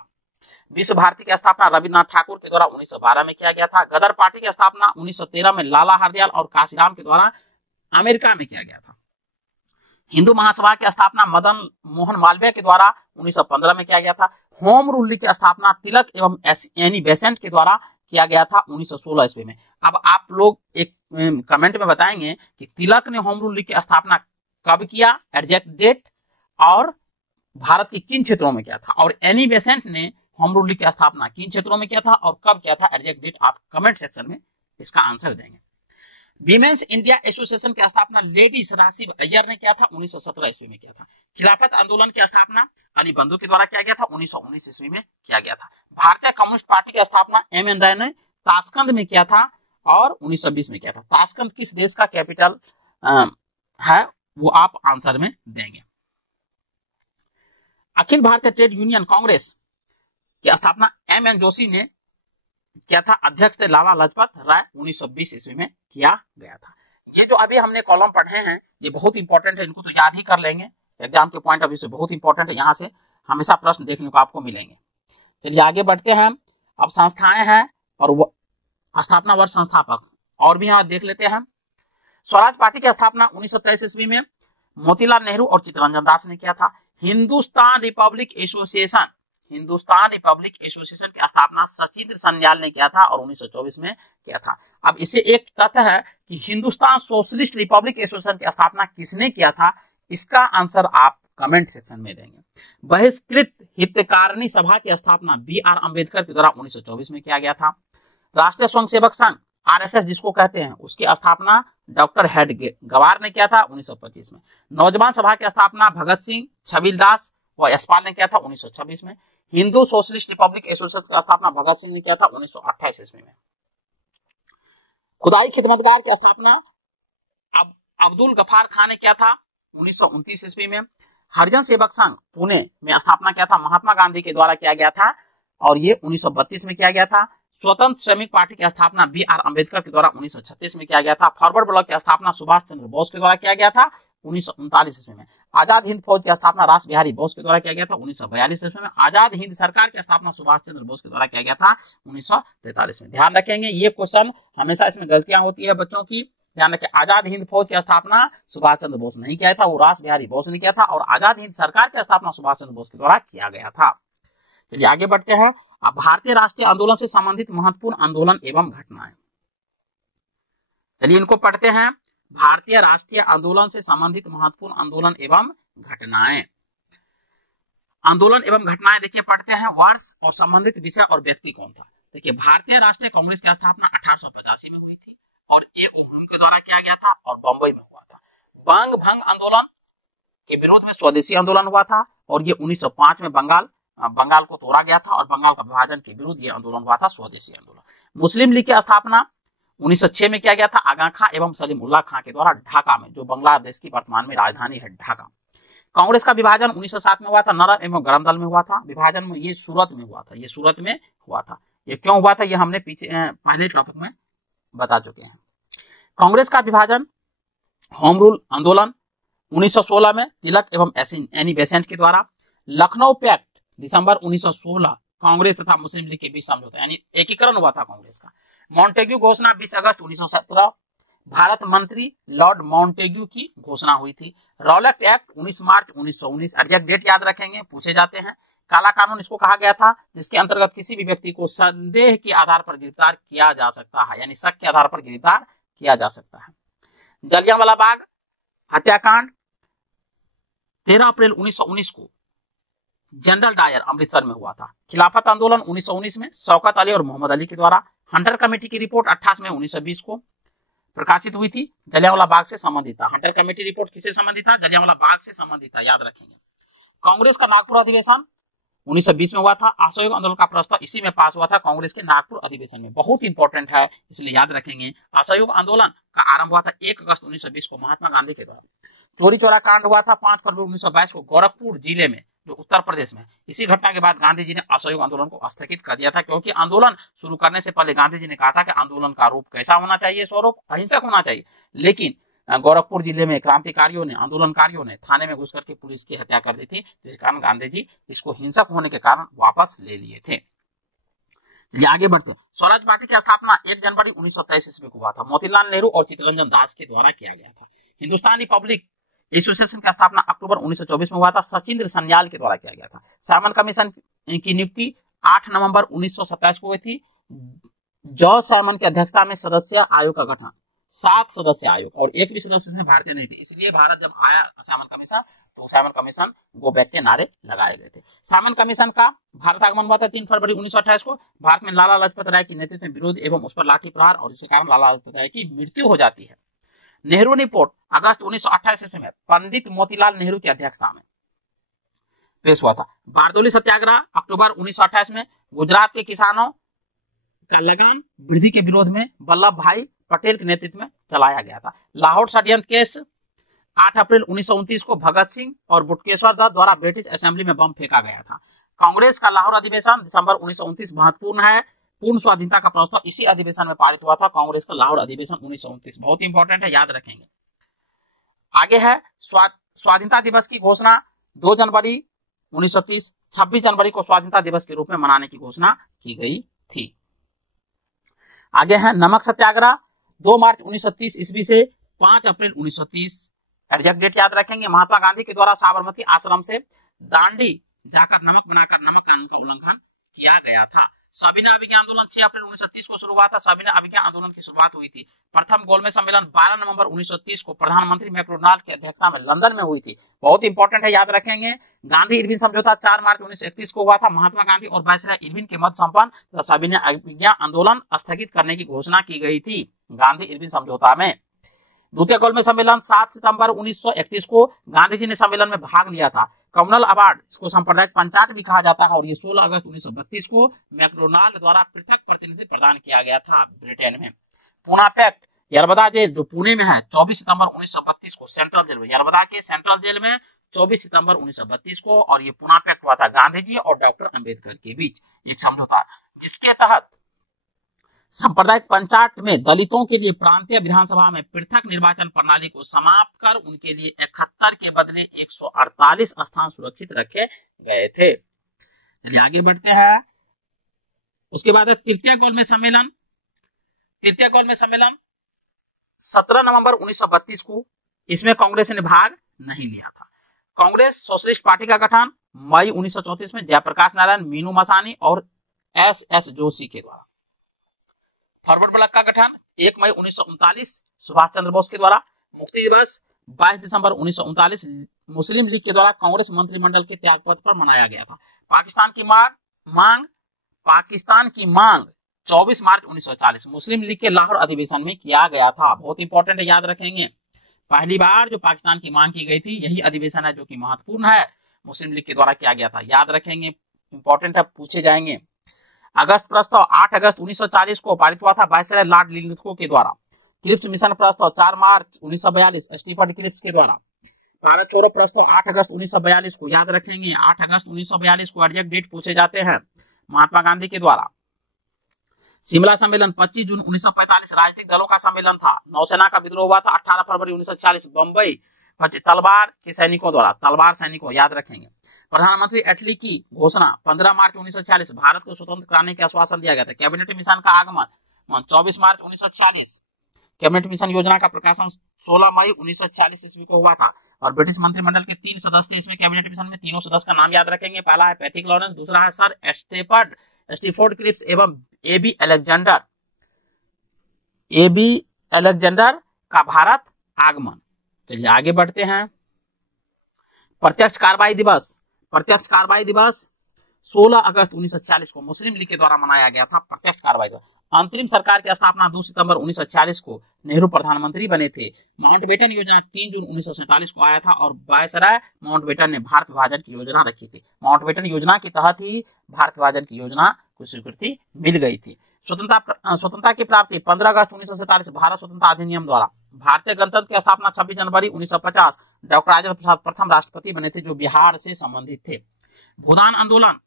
विश्व भारती की स्थापना रविन्द्रनाथ ठाकुर के द्वारा 1912 में किया गया था। गदर पार्टी की स्थापना 1913 में लाला हरदयाल और काशीराम के द्वारा अमेरिका में किया गया था। हिंदू महासभा की स्थापना मदन मोहन मालवीय के द्वारा 1915 में किया गया था। होम रूल लीग की स्थापना तिलक एवं एनी बेसेंट के द्वारा किया गया था 1916 ईस्वी में। अब आप लोग एक कमेंट में बताएंगे कि तिलक ने होम रूल लीग की स्थापना कब किया, एग्जैक्ट डेट, और भारत के किन क्षेत्रों में किया था, और एनी बेसेंट ने होम रूल लीग की स्थापना किन क्षेत्रों में किया था और कब किया था, एग्जैक्ट डेट आप कमेंट सेक्शन में इसका आंसर देंगे। विमेंस इंडिया एसोसिएशन की स्थापना लेडी सदाशिव अय्यर ने किया था, 1917 ईस्वी में किया था। खिलाफत आंदोलन की स्थापना अली बंधु के द्वारा किया गया था, 1919 ईस्वी में किया गया था। भारतीय कम्युनिस्ट पार्टी की स्थापना एम.एन. राय ने ताशकंद में किया था और 1920 में किया था। ताशकंद किस देश का कैपिटल है वो आप आंसर में देंगे। अखिल भारतीय ट्रेड यूनियन कांग्रेस की स्थापना एम.एन. जोशी ने किया था, अध्यक्ष थे लाला लाजपत राय, 1920 ईस्वी में किया गया था। ये जो अभी हमने कॉलम पढ़े हैं ये बहुत इंपॉर्टेंट है, इनको तो याद ही कर लेंगे, एग्जाम के पॉइंट ऑफ व्यू से बहुत इंपॉर्टेंट है, यहाँ से हमेशा प्रश्न देखने को आपको मिलेंगे। चलिए आगे बढ़ते हैं। अब संस्थाएं हैं और स्थापना वर्ष, संस्थापक और भी यहाँ देख लेते हैं। स्वराज पार्टी की स्थापना 1923 ईस्वी में मोतीलाल नेहरू और चित्तरंजन दास ने किया था। हिंदुस्तान रिपब्लिक एसोसिएशन की स्थापना सचिंद्र सन्याल ने किया था और 1924 में किया था। अब इसे एक तथ्य है कि हिंदुस्तान सोशलिस्ट रिपब्लिक एसोसिएशन की स्थापना किसने किया था, इसका आंसर आप कमेंट सेक्शन में देंगे। बहिष्कृत हितकारिणी सभा की स्थापना बी.आर. अम्बेडकर के द्वारा 1924 में किया गया था। राष्ट्रीय स्वयंसेवक संघ आरएसएस जिसको कहते हैं उसकी स्थापना डॉक्टर हेडगेवार ने किया था 1925 में। नौजवान सभा की स्थापना भगत सिंह, छबीलदास व यशपाल ने किया था 1926 में। हिंदू सोशलिस्ट रिपब्लिक एसोसिएशन की स्थापना भगत सिंह ने किया था 1928 ईस्वी में। खुदाई खिदमतगार की स्थापना अब्दुल गफार खान ने किया था 1929 ईस्वी में। हरिजन सेवक संघ पुणे में स्थापना किया था महात्मा गांधी के द्वारा किया गया था और ये 1932 में किया गया था। स्वतंत्र श्रमिक पार्टी की स्थापना बी.आर. अम्बेडकर के द्वारा 1936 में किया गया था। फॉरवर्ड ब्लॉक की स्थापना सुभाष चंद्र बोस के द्वारा किया गया था 1939 ईस्वी में। आजाद हिंद फौज की स्थापना रास बिहारी बोस के द्वारा किया गया था 1942 ईस्वी में। आजाद हिंद सरकार की स्थापना सुभाष चंद्र बोस के द्वारा किया गया था 1943 में। ध्यान रखेंगे ये क्वेश्चन हमेशा इसमें गलतियां होती है बच्चों की, ध्यान रखें। आजाद हिंद फौज की स्थापना सुभाष चंद्र बोस नहीं किया था, वो रास बिहारी बोस ने किया था, और आजाद हिंद सरकार की स्थापना सुभाष चंद्र बोस के द्वारा किया गया था। चलिए आगे बढ़ते हैं। अब भारतीय राष्ट्रीय आंदोलन से संबंधित महत्वपूर्ण आंदोलन एवं घटनाएं, चलिए इनको पढ़ते हैं। भारतीय राष्ट्रीय आंदोलन से संबंधित महत्वपूर्ण आंदोलन एवं घटनाएं। आंदोलन एवं घटनाएं देखिए पढ़ते हैं। वर्ष और संबंधित विषय और व्यक्ति कौन था। देखिए भारतीय राष्ट्रीय कांग्रेस की स्थापना 1885 में हुई थी और ए.ओ. ह्यूम के द्वारा किया गया था और बंबई में हुआ था। बंग भंग आंदोलन के विरोध में स्वदेशी आंदोलन हुआ था और ये 1905 में बंगाल को तोड़ा गया था और बंगाल का विभाजन के विरुद्ध ये आंदोलन हुआ था, स्वदेशी आंदोलन। मुस्लिम लीग की स्थापना 1906 में किया गया था आगा खां एवं सलीम उल्लाह खां के द्वारा ढाका में, जो बांग्लादेश की वर्तमान में राजधानी है ढाका। कांग्रेस का विभाजन 1907 में हुआ था, नर एवं गरम दल में हुआ था। विभाजन में ये सूरत में हुआ था, ये सूरत में हुआ था। ये क्यों हुआ था ये हमने पीछे पहले टॉपिक में बता चुके हैं। कांग्रेस का विभाजन होम रूल आंदोलन 1916 में तिलक एवं एनी बेसेंट के द्वारा, लखनऊ पैक्ट दिसंबर 1916 कांग्रेस तथा मुस्लिम लीग के बीच समझौता यानी एकीकरण हुआ था कांग्रेस का। मॉन्टेग्यू घोषणा 20 अगस्त 1917 भारत मंत्री लॉर्ड मॉन्टेग्यू की घोषणा हुई थी। रॉलेट एक्ट 19 मार्च 1919, एग्जैक्ट डेट याद रखेंगे, पूछे जाते हैं। काला कानून इसको कहा गया था, जिसके अंतर्गत किसी भी व्यक्ति को संदेह के आधार पर गिरफ्तार किया जा सकता है, यानी शक के आधार पर गिरफ्तार किया जा सकता है। जलियांवाला बाग हत्याकांड 13 अप्रैल 1919 को जनरल डायर अमृतसर में हुआ था। खिलाफत आंदोलन 1919 में शौकत अली और मोहम्मद अली के द्वारा। हंटर कमेटी की रिपोर्ट 28 मई 1920 को प्रकाशित हुई थी, जलियांवाला बाग से संबंधित था। हंटर कमेटी रिपोर्ट किससे संबंधित था? जलियांवाला बाग से संबंधित था, याद रखेंगे। कांग्रेस का नागपुर अधिवेशन 1920 में हुआ था। असहयोग आंदोलन का प्रस्ताव इसी में पास हुआ था, कांग्रेस के नागपुर अधिवेशन में। बहुत इंपॉर्टेंट है, इसलिए याद रखेंगे। असहयोग आंदोलन का आरंभ हुआ था 1 अगस्त 1920 को महात्मा गांधी के द्वारा। चोरी चोरा कांड हुआ था 5 फरवरी 1922 को गोरखपुर जिले में, जो उत्तर प्रदेश में। इसी घटना के बाद गांधी जी ने असहयोग आंदोलन को स्थगित कर दिया था, क्योंकि आंदोलन शुरू करने से पहले गांधी जी ने कहा था कि आंदोलन का रूप कैसा होना चाहिए? स्वरूप अहिंसक होना चाहिए। लेकिन गोरखपुर जिले में क्रांतिकारियों ने, आंदोलनकारियों ने थाने में घुस करके पुलिस की हत्या कर दी थी, जिस कारण गांधी जी इसको हिंसक होने के कारण वापस ले लिए थे। चलिए आगे बढ़ते हैं। स्वराज पार्टी की स्थापना 1 जनवरी 1923 ईस्वी को हुआ था। मोतीलाल नेहरू और चित्तरंजन दास के द्वारा किया गया था। हिंदुस्तान रिपब्लिक एसोसिएशन की स्थापना अक्टूबर 1924 में हुआ था, सचिंद्र सन्याल के द्वारा किया गया था। साइमन कमीशन की नियुक्ति 8 नवंबर 1927 को हुई थी। जॉर्ज साइमन की अध्यक्षता में सदस्य आयोग का गठन, 7 सदस्य आयोग, और एक भी सदस्य इसमें भारतीय नहीं थे। इसलिए भारत जब आया साइमन कमीशन, तो साइमन कमीशन गो बैक के नारे लगाए गए थे। साइमन कमीशन का भारत आगमन हुआ था 3 फरवरी 1928 को। भारत में लाला लाजपत राय के नेतृत्व में विरोध एवं उस पर लाठी प्रहार, और इसके कारण लाला लाजपत राय की मृत्यु हो जाती है। नेहरू रिपोर्ट अगस्त 1928 ईस्वी में पंडित मोतीलाल नेहरू की अध्यक्षता में पेश हुआ था। बारदोली सत्याग्रह अक्टूबर 1928 में गुजरात के किसानों का लगान वृद्धि के विरोध में वल्लभ भाई पटेल के नेतृत्व में चलाया गया था। लाहौर षड्यंत्र केस 8 अप्रैल 1929 को भगत सिंह और बुटकेश्वर दत्त द्वारा ब्रिटिश असेंबली में बम फेंका गया था। कांग्रेस का लाहौर अधिवेशन दिसंबर 1929 महत्वपूर्ण है। पूर्ण स्वाधीनता का प्रस्ताव इसी अधिवेशन में पारित हुआ था। कांग्रेस का लाहौर अधिवेशन 1929 बहुत इंपॉर्टेंट है, याद रखेंगे। आगे है स्वाधीनता दिवस की घोषणा 2 जनवरी 1930, 26 जनवरी को स्वाधीनता दिवस के रूप में मनाने की घोषणा की गई थी। आगे है नमक सत्याग्रह 2 मार्च 1930 ईस्वी से 5 अप्रैल 1930, एग्जैक्ट डेट याद रखेंगे। महात्मा गांधी के द्वारा साबरमती आश्रम से दांडी जाकर नमक बनाकर नमक कानून का उल्लंघन किया गया था। सविनय अभिज्ञा आंदोलन 6 अप्रैल 1930 को शुरू हुआ था। सविनय अभिज्ञा आंदोलन की शुरुआत हुई थी। प्रथम गोलमेज सम्मेलन 12 नवंबर 1930 को प्रधानमंत्री मैकडोनाल्ड की अध्यक्षता में लंदन में हुई थी। बहुत इंपॉर्टेंट है, याद रखेंगे। गांधी इरविन समझौता 4 मार्च 1931 को हुआ था। महात्मा गांधी और वायसराय इरविन के मध्य संपन्न तथा सविनय अभिज्ञा आंदोलन स्थगित करने की घोषणा की गई थी गांधी इरविन समझौता में। द्वितीय गोलमेज सम्मेलन 7 सितंबर 1931 को गांधी जी ने सम्मेलन में भाग लिया था। कम्युनल अवार्ड, इसको सांप्रदायिक पंचायत भी कहा जाता है, और ये 16 अगस्त 1932 को मैकडोनाल्ड द्वारा पृथक प्रतिनिधि प्रदान किया गया था ब्रिटेन में। पूना पैक्ट यरबदा जेल जो पुणे में है 24 सितंबर 1932 को सेंट्रल जेल में, यरबदा के सेंट्रल जेल में 24 सितंबर 1932 को, और ये पूना पैक्ट हुआ था गांधी जी और डॉक्टर अंबेडकर के बीच एक समझौता, जिसके तहत सांप्रदायिक पंचायत में दलितों के लिए प्रांतीय विधानसभा में पृथक निर्वाचन प्रणाली को समाप्त कर उनके लिए 71 के बदले 148 स्थान सुरक्षित रखे गए थे। चलिए आगे बढ़ते हैं। उसके बाद तृतीय गोलमेज सम्मेलन 17 नवंबर 1932 को, इसमें कांग्रेस ने भाग नहीं लिया था। कांग्रेस सोशलिस्ट पार्टी का गठन मई 1934 में जयप्रकाश नारायण, मीनू मसानी और एस जोशी के द्वारा। फॉरवर्ड ब्लॉक का गठन 1 मई 1939 सुभाष चंद्र बोस के द्वारा। मुक्ति दिवस 22 दिसंबर 1939 मुस्लिम लीग के द्वारा कांग्रेस मंत्रिमंडल के त्यागपत्र पर मनाया गया था। पाकिस्तान की मांग 24 मार्च 1940 मुस्लिम लीग के लाहौर अधिवेशन में किया गया था। बहुत इंपॉर्टेंट है, याद रखेंगे। पहली बार जो पाकिस्तान की मांग की गई थी, यही अधिवेशन है जो कि महत्वपूर्ण है, मुस्लिम लीग के द्वारा किया गया था, याद रखेंगे। इंपॉर्टेंट है, पूछे जाएंगे। अगस्त प्रस्ताव 8 अगस्त 1940 को पारित हुआ था वायसराय लॉर्ड लिनथ्रो के द्वारा। क्रिप्स मिशन प्रस्ताव 4 मार्च 1942 स्टीफन क्रिप्स के द्वारा। भारत छोड़ो प्रस्ताव 8 अगस्त 1942 को, याद रखेंगे 8 अगस्त 1942 को एग्जैक्ट डेट पूछे जाते हैं महात्मा गांधी के द्वारा। शिमला सम्मेलन 25 जून 1945 राजनीतिक दलों का सम्मेलन था। नौसेना का विद्रोह हुआ था 18 फरवरी 1940 बंबई तलवार के सैनिकों द्वारा, तलवार सैनिकों, याद रखेंगे। प्रधानमंत्री एटली की घोषणा 15 मार्च 1940 भारत को स्वतंत्र कराने के आश्वासन दिया गया था। कैबिनेट मिशन का आगमन 24 मार्च 1940, कैबिनेट मिशन योजना का प्रकाशन 16 मई 1940 ईस्वी को हुआ था। और ब्रिटिश मंत्रिमंडल के 3 सदस्य थे इसमें कैबिनेट मिशन में। तीनों सदस्य का नाम याद रखेंगे, पहला है पैथिक लॉरेंस, दूसरा है सर स्टीफोर्ड क्रिप्स एवं एबी अलेक्जेंडर का भारत आगमन। चलिए आगे बढ़ते हैं। प्रत्यक्ष कार्रवाई दिवस 16 अगस्त 1940 को मुस्लिम लीग के द्वारा मनाया गया था। प्रत्यक्ष कार्रवाई दिवस। अंतरिम सरकार की स्थापना 2 सितंबर 1940 को नेहरू प्रधानमंत्री बने थे। माउंटबेटन योजना 3 जून 1947 को आया था और वायसराय माउंटबेटन ने भारत विभाजन की योजना रखी थी। माउंटबेटन योजना के तहत ही भारत विभाजन की योजना को स्वीकृति मिल गई थी। स्वतंत्रता की प्राप्ति 15 अगस्त 1947 भारत स्वतंत्रता अधिनियम द्वारा। भारतीय गणतंत्र की स्थापना 26 जनवरी 1950 डॉक्टर राजेंद्र प्रसाद प्रथम राष्ट्रपति बने थे जो बिहार से संबंधित थे। भूदान आंदोलन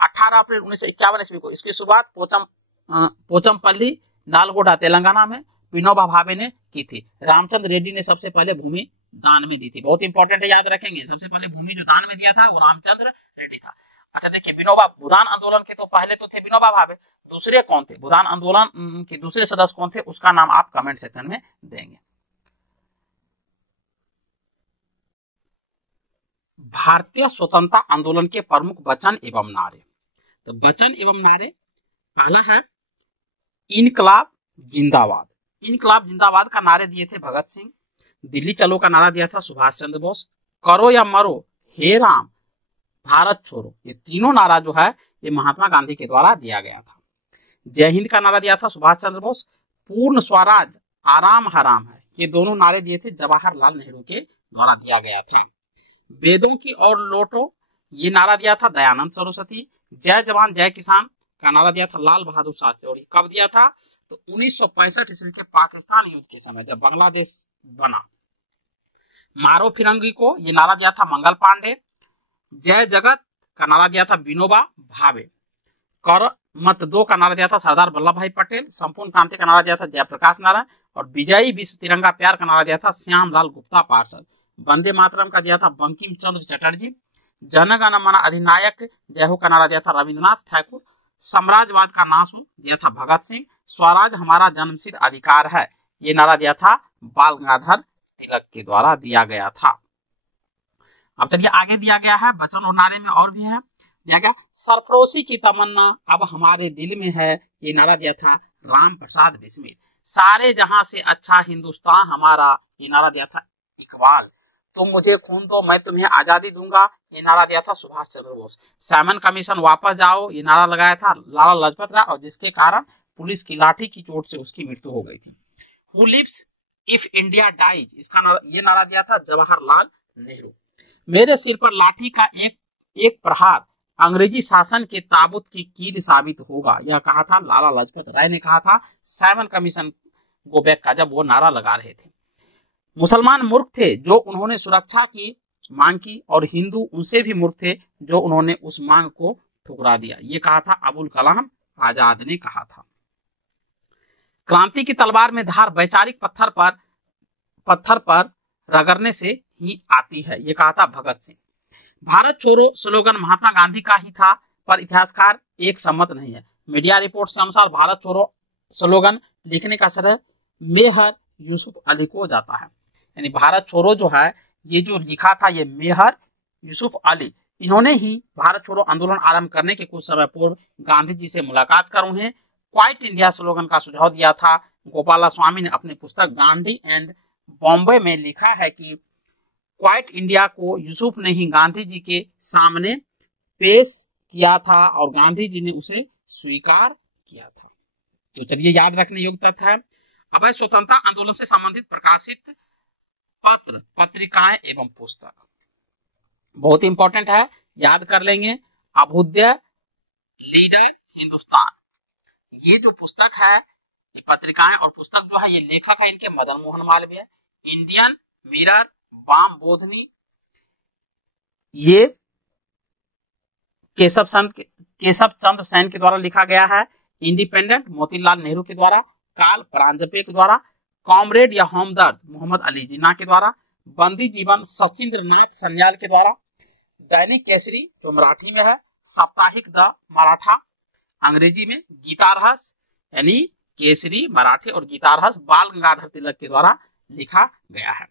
18 अप्रैल 1951 ईस्वी को, इसकी शुरुआत पोचमपल्ली नालगोंडा तेलंगाना में विनोबा भावे ने की थी। रामचंद्र रेड्डी ने सबसे पहले भूमि दान में दी थी। बहुत इंपॉर्टेंट है, याद रखेंगे। सबसे पहले भूमि जो दान में दिया था वो रामचंद्र रेड्डी था। अच्छा देखिए, भूदान आंदोलन के तो पहले तो थे विनोबा भावे, दूसरे कौन थे? भूदान आंदोलन के दूसरे सदस्य कौन थे, उसका नाम आप कमेंट सेक्शन में देंगे। भारतीय स्वतंत्रता आंदोलन के प्रमुख वचन एवं नारे। तो वचन एवं नारे, पहला है इनकलाब जिंदाबाद। इनकलाब जिंदाबाद का नारे दिए थे भगत सिंह। दिल्ली चलो का नारा दिया था सुभाष चंद्र बोस। करो या मरो, हे राम, भारत छोड़ो, ये तीनों नारा जो है ये महात्मा गांधी के द्वारा दिया गया था। जय हिंद का नारा दिया था सुभाष चंद्र बोस। पूर्ण स्वराज आराम हराम है, ये दोनों नारे दिए थे जवाहरलाल नेहरू के द्वारा दिया गया था। वेदों की ओर लौटो, ये नारा दिया था दयानंद सरस्वती। जय जवान जय किसान का नारा दिया था लाल बहादुर शास्त्री। और कब दिया था? तो 1965 ईस्वी के पाकिस्तान युद्ध के समय जब बांग्लादेश बना। मारो फिरंगी को ये नारा दिया था मंगल पांडे। जय जगत का नारा दिया था विनोबा भावे। कर मत दो का नारा दिया था सरदार वल्लभ भाई पटेल। संपूर्ण क्रांति का नारा दिया था जयप्रकाश नारायण। और विजयी विश्व तिरंगा प्यार का नारा दिया था श्यामलाल गुप्ता पार्षद। वंदे मातरम का दिया था बंकिम चंद्र चटर्जी। जन गण मन अधिनायक जय हो का नारा दिया था रविंद्रनाथ ठाकुर। साम्राज्यवाद का नाश दिया था भगत सिंह। स्वराज हमारा जन्मसिद्ध अधिकार है, ये नारा दिया था बाल गंगाधर तिलक के द्वारा दिया गया था। अब चलिए आगे दिया गया है वचन और नारे में और भी है। दिया गया सरफरोशी की तमन्ना अब हमारे दिल में है, ये नारा दिया था राम प्रसाद बिस्मिल। सारे जहां से अच्छा हिंदुस्तान हमारा, ये नारा दिया था इकबाल। तुम मुझे खून दो मैं तुम्हें आजादी दूंगा, ये नारा दिया था सुभाष चंद्र बोस। साइमन कमीशन वापस जाओ, ये नारा लगाया था लाला लाजपत राय और जिसके कारण पुलिस की लाठी की चोट से उसकी मृत्यु हो गई थी। Who lives if India dies, इसका ये नारा दिया था जवाहरलाल नेहरू। मेरे सिर पर लाठी का एक प्रहार अंग्रेजी शासन के ताबूत की कील साबित होगा, यह कहा था लाला लाजपत राय ने कहा था साइमन कमीशन गो बैक का जब वो नारा लगा रहे थे। मुसलमान मूर्ख थे जो उन्होंने सुरक्षा की मांग की और हिंदू उनसे भी मूर्ख थे जो उन्होंने उस मांग को ठुकरा दिया, ये कहा था अबुल कलाम आजाद ने कहा था। क्रांति की तलवार में धार वैचारिक पत्थर पर रगड़ने से ही आती है, ये कहा था भगत सिंह। भारत छोड़ो स्लोगन महात्मा गांधी का ही था पर इतिहासकार एक सम्मत नहीं है। मीडिया रिपोर्ट्स के अनुसार भारत छोड़ो स्लोगन लिखने का श्रेय मेहर यूसुफ अली को जाता है। यानी भारत छोड़ो जो है ये जो लिखा था ये मेहर यूसुफ अली, इन्होंने ही भारत छोड़ो आंदोलन आरंभ करने के कुछ समय पूर्व गांधी जी से मुलाकात कर उन्हें क्वाइट इंडिया स्लोगन का सुझाव दिया था। गोपाला स्वामी ने अपनी पुस्तक गांधी एंड बॉम्बे में लिखा है कि क्वाइट इंडिया को यूसुफ ने ही गांधी जी के सामने पेश किया था और गांधी जी ने उसे स्वीकार किया था। तो चलिए याद रखने योग्य तथ्य है। अब है स्वतंत्रता आंदोलन से संबंधित प्रकाशित पत्र, पत्रिकाएं एवं पुस्तक, बहुत इंपॉर्टेंट है, याद कर लेंगे। अभ्युदय, लीडर, हिंदुस्तान, ये जो पुस्तक है, ये पत्रिकाएं और पुस्तक जो है ये लेखक है इनके मदन मोहन मालवीय। इंडियन मिरर, वाम बोधनी, ये केशव चंद्र सेन के द्वारा लिखा गया है। इंडिपेंडेंट मोतीलाल नेहरू के द्वारा, काल परांजपे के द्वारा, कॉमरेड या हमदर्द मोहम्मद अली जिन्ना के द्वारा, बंदी जीवन सचिंद्र नाथ सन्याल के द्वारा, दैनिक केसरी जो मराठी में है, साप्ताहिक द मराठा अंग्रेजी में, गीता रहस यानी केसरी मराठी और गीता रहस बाल गंगाधर तिलक के द्वारा लिखा गया है।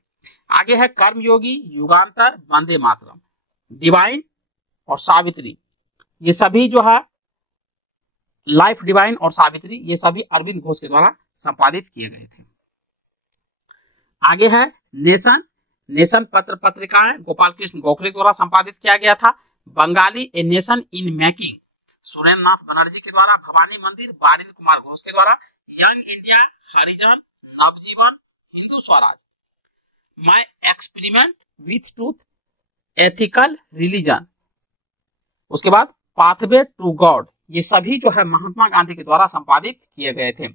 आगे है कर्मयोगी, युगांतर, वंदे मातरम, डिवाइन और सावित्री, ये सभी जो है लाइफ डिवाइन और सावित्री, ये सभी अरविंद घोष के द्वारा संपादित किए गए थे। आगे है नेशन पत्र पत्रिकाएं गोपाल कृष्ण गोखले द्वारा संपादित किया गया था। Bengalee a nation in making Surendra Nath Banerjee के द्वारा, भवानी मंदिर बारिंद्र कुमार घोष के द्वारा, young India, Harijan, Navajivan, Hindu Swaraj, my experiment with truth, ethical religion, उसके बाद पाथवे टू गॉड, ये सभी जो है महात्मा गांधी के द्वारा संपादित किए गए थे।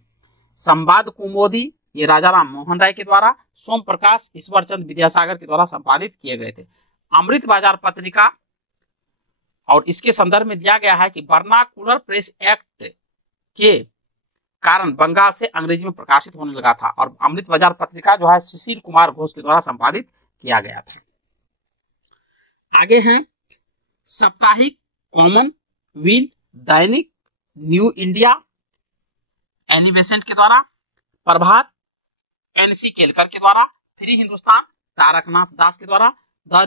संवाद कुमोदी, ये राजा राम मोहन राय के द्वारा, सोम प्रकाश ईश्वरचंद विद्यासागर के द्वारा संपादित किए गए थे। अमृत बाजार पत्रिका, और इसके संदर्भ में दिया गया है कि वर्नाकुलर प्रेस एक्ट के कारण बंगाल से अंग्रेजी में प्रकाशित होने लगा था, और अमृत बाजार पत्रिका जो है सुशील कुमार घोष के द्वारा संपादित किया गया था। आगे हैं साप्ताहिक कॉमनवेल्थ, दैनिक न्यू इंडिया एनी बेसेंट के द्वारा, प्रभात एनसी केलकर के द्वारा, फ्री हिंदुस्तान तारकनाथ दास के द्वारा, द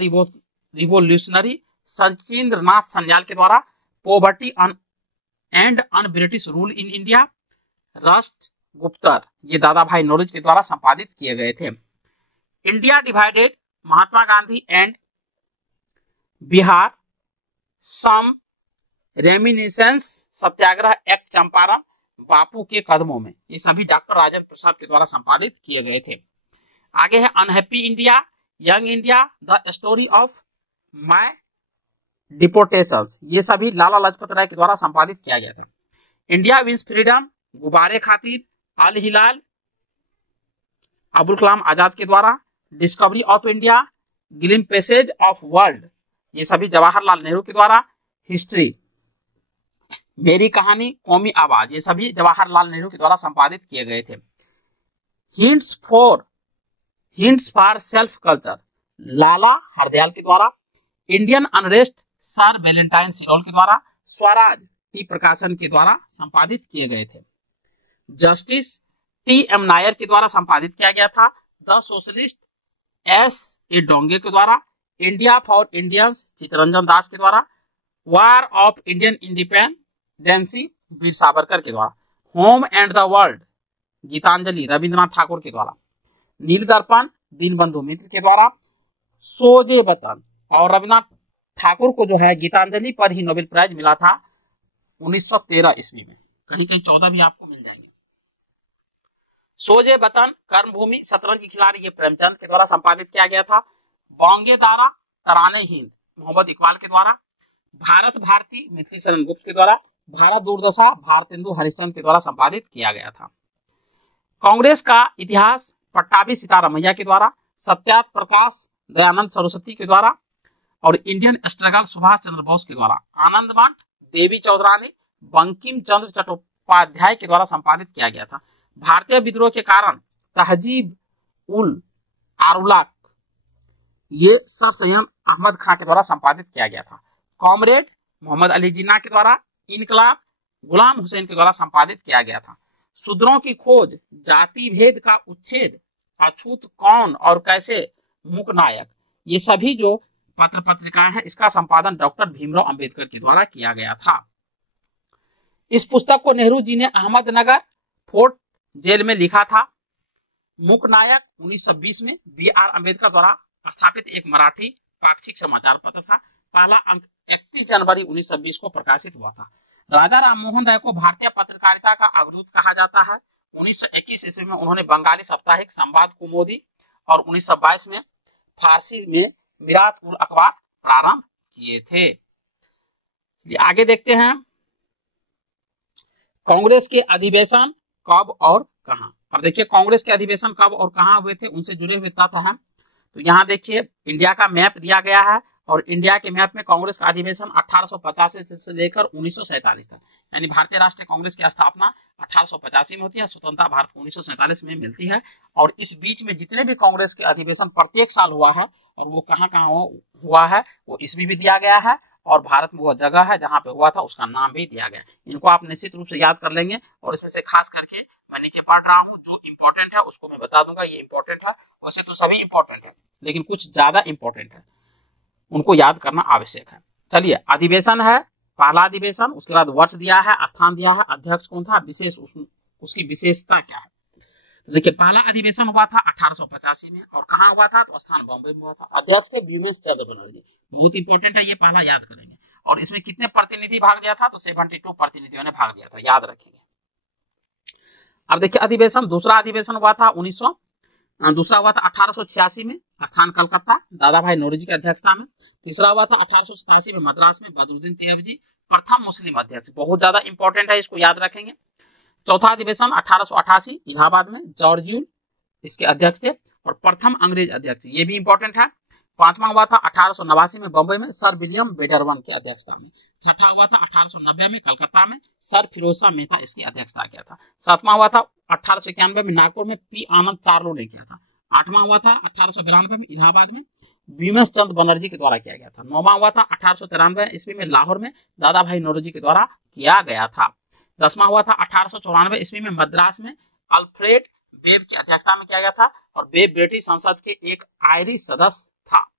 रिवोल्यूशनरी सचिंद्र नाथ सन्याल के द्वारा, poverty and un British rule in India राष्ट्र गुप्तर, ये दादा भाई नौरोज के द्वारा संपादित किए गए थे। India divided Mahatma Gandhi and Bihar, some reminiscence Satyagraha act Champaran, Bapu के कदमों में, ये सभी डॉक्टर राजेंद्र प्रसाद के द्वारा संपादित किए गए थे। आगे है unhappy India, young India, the story of my deportations, ये सभी लाला लाजपत राय के द्वारा संपादित किया गया था। इंडिया विंस फ्रीडम, गुब्बारे खातिर, अल हिलाल अबुल कलाम आजाद के द्वारा, discovery of India, gleam passage of world, ये सभी जवाहरलाल नेहरू के द्वारा, हिस्ट्री मेरी कहानी, कौमी आवाज, ये सभी जवाहरलाल नेहरू के द्वारा संपादित किए गए थे। हिंट्स फॉर सेल्फ कल्चर, लाला हरदयाल के द्वारा, इंडियन अनरेस्ट सर वैलेंटाइन सिरोल के द्वारा, स्वराज टी प्रकाशन के द्वारा संपादित किए गए थे। जस्टिस टी एम नायर के द्वारा संपादित किया गया था। The socialist S A Dange के द्वारा, India for Indians Chittaranjan Das के द्वारा, war of Indian independence Veer Savarkar के द्वारा, home and the world Gitanjali Rabindranath Thakur के द्वारा, नील दर्पण दीनबंधु मित्र के द्वारा, सोजे वतन, और रविन्द्रनाथ ठाकुर को जो है गीतांजलि पर ही नोबेल प्राइज मिला था 1913 ईस्वी में, कहीं कहीं 14 भी आपको मिल जाएंगे। सोजे वतन, कर्मभूमि, शतरंज की खिलाड़ी, ये प्रेमचंद के द्वारा संपादित किया गया था। बोंगे दारा, तराने हिंद मोहम्मद इकबाल के द्वारा, भारत भारती मिथिली शरण गुप्त के द्वारा, भारत दूरदशा भारतेंदु हरिश्चंद्र के द्वारा संपादित किया गया था। कांग्रेस का इतिहास पट्टाभी सीतारामैया के द्वारा, सत्यार्थ प्रकाश दयानंद सरस्वती के द्वारा, और इंडियन स्ट्रगल सुभाष चंद्र बोस के द्वारा, आनंद मठ देवी चौधरानी बंकिम चंद्र चट्टोपाध्याय के द्वारा संपादित किया गया था। भारतीय विद्रोह के कारण तहजीब उल आरुलाक, ये सर सैयद अहमद खां के द्वारा संपादित किया गया था। कॉमरेड मोहम्मद अली जिन्ना के द्वारा, इनकलाब गुलाम हुसैन के द्वारा संपादित किया गया था। शूद्रों की खोज, जाति भेद का उच्छेद, अछूत कौन और कैसे, मुक नायक, ये सभी जो पत्र पत्रिकाएं हैं, इसका संपादन डॉक्टर भीमराव अंबेडकर के द्वारा किया गया था। इस पुस्तक को नेहरू जी ने अहमदनगर फोर्ट जेल में लिखा था। मुक नायक 1920 में बी आर अम्बेडकर द्वारा स्थापित एक मराठी पाक्षिक समाचार पत्र था। पहला अंक 31 जनवरी 1920 को प्रकाशित हुआ था। राजा राम मोहन राय को भारतीय पत्रकारिता का अग्रदूत कहा जाता है। 1921 ईस्वी में उन्होंने बंगाली साप्ताहिक संवाद कुमोदी और 1922 में फारसी में मिरात उल अखबार प्रारंभ किए थे। आगे देखते हैं कांग्रेस के अधिवेशन कब और कहां। अब देखिए कांग्रेस के अधिवेशन कब और कहां हुए थे, उनसे जुड़े हुए तथ्य हैं। तो यहाँ देखिए इंडिया का मैप दिया गया है और इंडिया के मैप में कांग्रेस का अधिवेशन 1885 से लेकर 1947 तक, यानी भारतीय राष्ट्रीय कांग्रेस की स्थापना 1885 में होती है, स्वतंत्रता भारत को 1947 में मिलती है। और इस बीच में जितने भी कांग्रेस के अधिवेशन प्रत्येक साल हुआ है और वो कहाँ कहाँ हुआ है वो इसमें भी दिया गया है, और भारत में वह जगह है जहां पे हुआ था उसका नाम भी दिया गया। इनको आप निश्चित रूप से याद कर लेंगे, और इसमें से खास करके मैं नीचे पढ़ रहा हूँ, जो इंपॉर्टेंट है उसको मैं बता दूंगा, ये इंपॉर्टेंट है। वैसे तो सभी इंपॉर्टेंट है लेकिन कुछ ज्यादा इंपॉर्टेंट है, उनको याद करना आवश्यक है। चलिए, अधिवेशन है, पहला अधिवेशन, उसके बाद वर्ष दिया है, स्थान दिया है, अध्यक्ष कौन था, विशेष उसकी विशेषता क्या है। तो देखिए पहला अधिवेशन हुआ था 1885 में, और कहाँ हुआ था, तो स्थान बॉम्बे में हुआ था। अध्यक्ष थे बिमल चंद्र बनर्जी, बहुत इंपॉर्टेंट है, ये पहला याद करेंगे। और इसमें कितने प्रतिनिधि भाग लिया था, तो 72 प्रतिनिधियों ने भाग लिया था, याद रखेंगे। अब देखिए अधिवेशन, दूसरा अधिवेशन हुआ था 1886 में, स्थान कलकत्ता, दादा भाई नौरोजी की अध्यक्षता में। तीसरा हुआ था 1887 में मद्रास में, बदरुद्दीन तैयबजी प्रथम मुस्लिम अध्यक्ष, बहुत ज्यादा इंपॉर्टेंट है, इसको याद रखेंगे। चौथा अधिवेशन 1888 इलाहाबाद में, जॉर्जियल इसके अध्यक्ष थे और प्रथम अंग्रेज अध्यक्ष, ये भी इंपॉर्टेंट है। पांचवा हुआ था 1889 में बंबई में, सर विलियम बेडरवन की अध्यक्षता में। छठा हुआ था 1890 में कलकत्ता में, सर फिरोज शाह मेहता इसकी अध्यक्षता किया था। सातवां हुआ था 1891 में नागपुर में, पी आनंद चार्लो ने किया था। आठवां हुआ था 1892 में इलाहाबाद में, बिमल चंद्र बनर्जी के द्वारा किया गया था। नौवां हुआ था 1893 ईस्वी में लाहौर में, दादा भाई नौरोजी के द्वारा किया गया था। 10वां हुआ था 1894 ईस्वी में मद्रास में, अल्फ्रेड बेब की अध्यक्षता में किया गया था, और बेब ब्रिटिश संसद के एक आयरिश सदस्य था।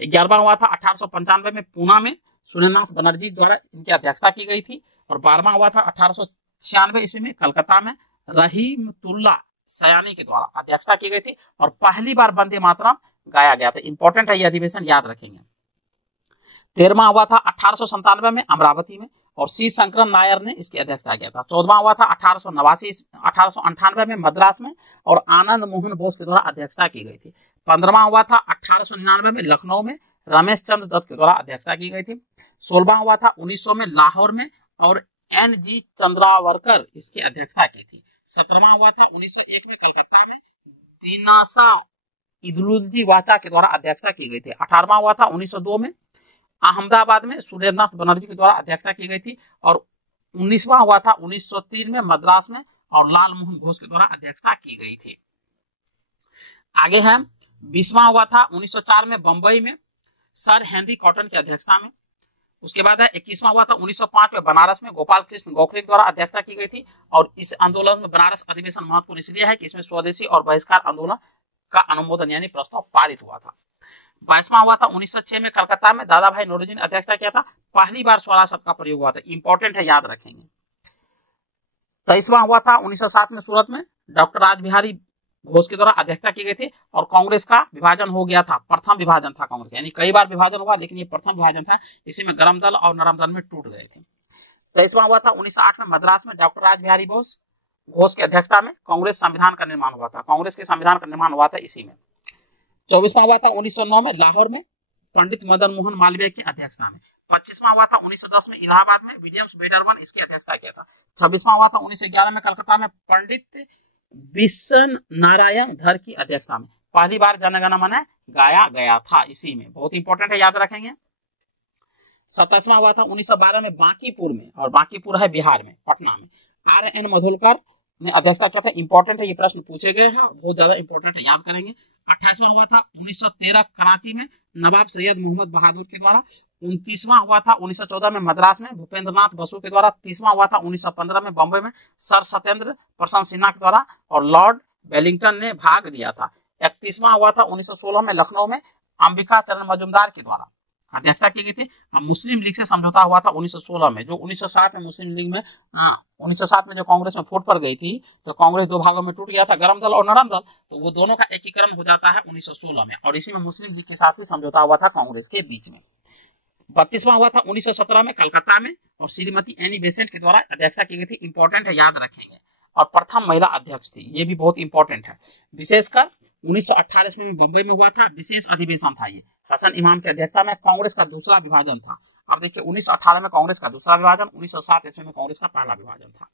11वां हुआ था 1895 में पूना में, सूर्यनाथ बनर्जी द्वारा इनकी अध्यक्षता की गई थी। और 12वां हुआ था 1896 ईस्वी में कलकत्ता में, रहीमतुल्लाह सयानी के द्वारा अध्यक्षता की गई थी, और पहली बार वंदे मातरम गाया गया था। इंपॉर्टेंट है ये अधिवेशन, याद रखेंगे। 13वां हुआ था 1897 में अमरावती में, और सी शंकरन नायर ने इसकी अध्यक्षता किया था। 14वां हुआ था 1898 में मद्रास में, और आनंद मोहन बोस के द्वारा अध्यक्षता की गई थी। 15वां हुआ था 1899 में लखनऊ में, रमेश चंद्र दत्त के द्वारा अध्यक्षता की गई थी। 16वां हुआ था 1900 में लाहौर में, और NG चंद्रावरकर इसकी अध्यक्षता की थी। 17वां हुआ था 1901 में कलकत्ता में, दीनासा इदुल्जी वाचा के द्वारा अध्यक्षता की गई थी। 18वां हुआ था 1902 में अहमदाबाद में, सूर्यनाथ बनर्जी के द्वारा अध्यक्षता की गई थी। और 19वां हुआ था 1903 में मद्रास में, और लाल मोहन घोष के द्वारा अध्यक्षता की गई थी। आगे है 20वां हुआ था 1904 में बंबई में, सर हेनरी कॉटन की अध्यक्षता में। उसके बाद है 21वां हुआ था 1905 में बनारस में, गोपाल कृष्ण गोखले के द्वारा अध्यक्षता की गई थी। और इस आंदोलन में बनारस अधिवेशन महत्वपूर्ण इसलिए है कि इसमें स्वदेशी और बहिष्कार आंदोलन का अनुमोदन यानी प्रस्ताव पारित हुआ था। 22वां हुआ था 1906 में कलकत्ता में, दादा भाई नौरोजी ने अध्यक्षता किया था, पहली बार 16 शब्द का प्रयोग हुआ था, इंपॉर्टेंट है, याद रखेंगे। 23वां हुआ था 1907 में सूरत में, डॉक्टर रासबिहारी घोष के द्वारा अध्यक्षता की गई थी, और कांग्रेस का विभाजन हो गया था, प्रथम विभाजन था कांग्रेस, यानी कई बार विभाजन हुआ लेकिन ये प्रथम विभाजन था, इसी में गरम दल और नरम दल में टूट गए थे। 23वां हुआ था 1908 में मद्रास में, डॉक्टर रासबिहारी घोष की अध्यक्षता में कांग्रेस संविधान का निर्माण हुआ था, कांग्रेस के संविधान का निर्माण हुआ था इसी में। 24वां हुआ था 1909 में लाहौर में, पंडित मदन मोहन मालवीय की अध्यक्षता में। 25वां हुआ था 1910 में इलाहाबाद में, विलियम्स बेडरवन इसकी अध्यक्षता किया था। 26वां हुआ था 1911 में कलकत्ता में, पंडित बिशन नारायण धर की अध्यक्षता में, पहली बार जनगण मन गाया गया था इसी में, बहुत इंपॉर्टेंट है, याद रखेंगे। 27वां हुआ था 1912 में बांकीपुर में, और बांकीपुर है बिहार में, पटना में, RN मधुलकर ने अध्यक्षता किया था, इंपॉर्टेंट है, ये प्रश्न पूछे गए हैं, बहुत ज्यादा इंपॉर्टेंट है, याद करेंगे। 28वां हुआ था 1913 कराची में, नवाब सैयद मोहम्मद बहादुर के द्वारा। 29वां हुआ था 1914 में मद्रास में, भूपेंद्रनाथ बसु के द्वारा। 30वां हुआ था 1915 में बंबई में, सर सत्येंद्र प्रशांत सिन्हा के द्वारा, और लॉर्ड वेलिंगटन ने भाग लिया था। 31वां हुआ था 1916 में लखनऊ में, अंबिका चरण मजुमदार के द्वारा अध्यक्षता की गई थी। मुस्लिम लीग से समझौता हुआ था 1916 में, जो 1907 में मुस्लिम लीग में 1907 में जो कांग्रेस में फूट पड़ गई थी, तो कांग्रेस दो भागों में टूट गया था, गरम दल और नरम दल, तो वो दोनों का एकीकरण हो जाता है 1916 में, और इसी में मुस्लिम लीग के साथ भी समझौता हुआ था कांग्रेस के बीच में। 32वां हुआ था 1917 में कलकत्ता में, और श्रीमती एनी बेसेंट के द्वारा अध्यक्षता की गई थी, इंपॉर्टेंट है, याद रखेंगे। और प्रथम महिला अध्यक्ष थी, ये भी बहुत इंपॉर्टेंट है। विशेषकर 1918 में बंबई में हुआ था, विशेष अधिवेशन था ये, हसन इमाम की अध्यक्षता में, कांग्रेस का दूसरा विभाजन था। अब देखिए 1918 में कांग्रेस का दूसरा विभाजन, 1907 ईस्वी में कांग्रेस का पहला विभाजन था।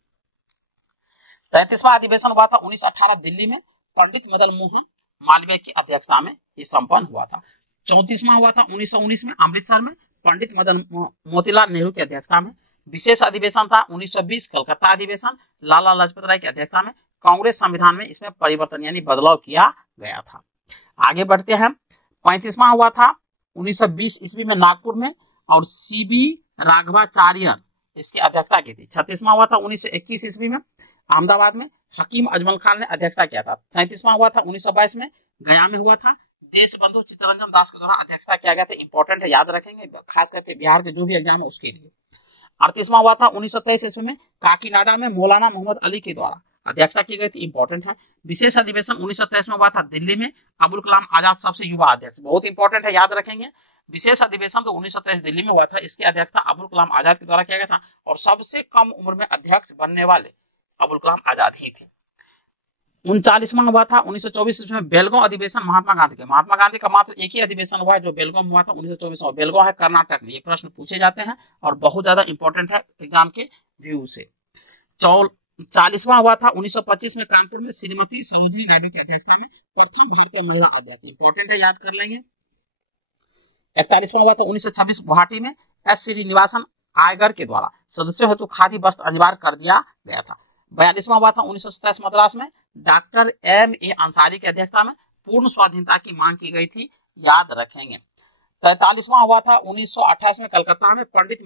33वां अधिवेशन हुआ था 1918 दिल्ली में, पंडित मदन मोहन मालवीय की अध्यक्षता में ये संपन्न हुआ था। 34वां हुआ था 1919 में अमृतसर में, पंडित मदन मोतीलाल नेहरू की अध्यक्षता में। विशेष अधिवेशन था 1920 कलकत्ता अधिवेशन, लाला लाजपत राय की अध्यक्षता में। कांग्रेस संविधान में इसमें परिवर्तन यानी बदलाव किया गया था। आगे बढ़ते हैं। 35वां हुआ था 1920 ईस्वी में नागपुर में, और सीबी राघवाचार्य इसकी अध्यक्षता की थी। 36वां हुआ था 1921 ईस्वी में अहमदाबाद में, हकीम अजमल खान ने अध्यक्षता किया था। 37वां हुआ था 1922 में गया में हुआ था, देश बंधु चित्तरंजन दास के द्वारा अध्यक्षता किया गया था। इंपॉर्टेंट है, याद रखेंगे, खास करके बिहार के जो भी एग्जाम है उसके लिए। 38वां हुआ था 1923 ईस्वी में काकीनाडा में, मौलाना मोहम्मद अली के द्वारा अध्यक्षता की गई थी। इंपॉर्टेंट है। विशेष अधिवेशन 1923 में हुआ था दिल्ली में, अबुल कलाम आजाद सबसे युवा अध्यक्ष, बहुत इंपॉर्टेंट है, याद रखेंगे। विशेष अधिवेशन तो 1923 दिल्ली में हुआ था, इसकी अध्यक्षता अबुल कलाम आजाद के द्वारा किया गया था, और सबसे कम उम्र में अध्यक्ष बनने वाले अबुल कलाम आजाद ही थे। 39वां हुआ था 1924 में बेलगांव अधिवेशन महात्मा गांधी के। महात्मा गांधी का मात्र एक ही अधिवेशन हुआ है जो बेलगांव में हुआ था 1924 में। बेलगांव है कर्नाटक में। ये प्रश्न पूछे जाते हैं और बहुत ज्यादा इंपॉर्टेंट है एग्जाम के व्यू से। 40वां हुआ था 1925 में कानपुर में, श्रीमती सरोजिनी नायडू की अध्यक्षता में, प्रथम भारतीय महिला अध्यक्ष। इंपॉर्टेंट है, याद कर लेंगे। 41वां हुआ था 1926 गुवाहाटी में, एस श्रीनिवासन आयगर के द्वारा सदस्यों हेतु खादी वस्त्र अनिवार्य कर दिया गया था। 42वां हुआ था 1927 मद्रास में, डॉक्टर M.A. अंसारी की अध्यक्षता में, पूर्ण स्वाधीनता की मांग की गई थी, याद रखेंगे। 43वां हुआ था 1928 में कलकत्ता में, पंडित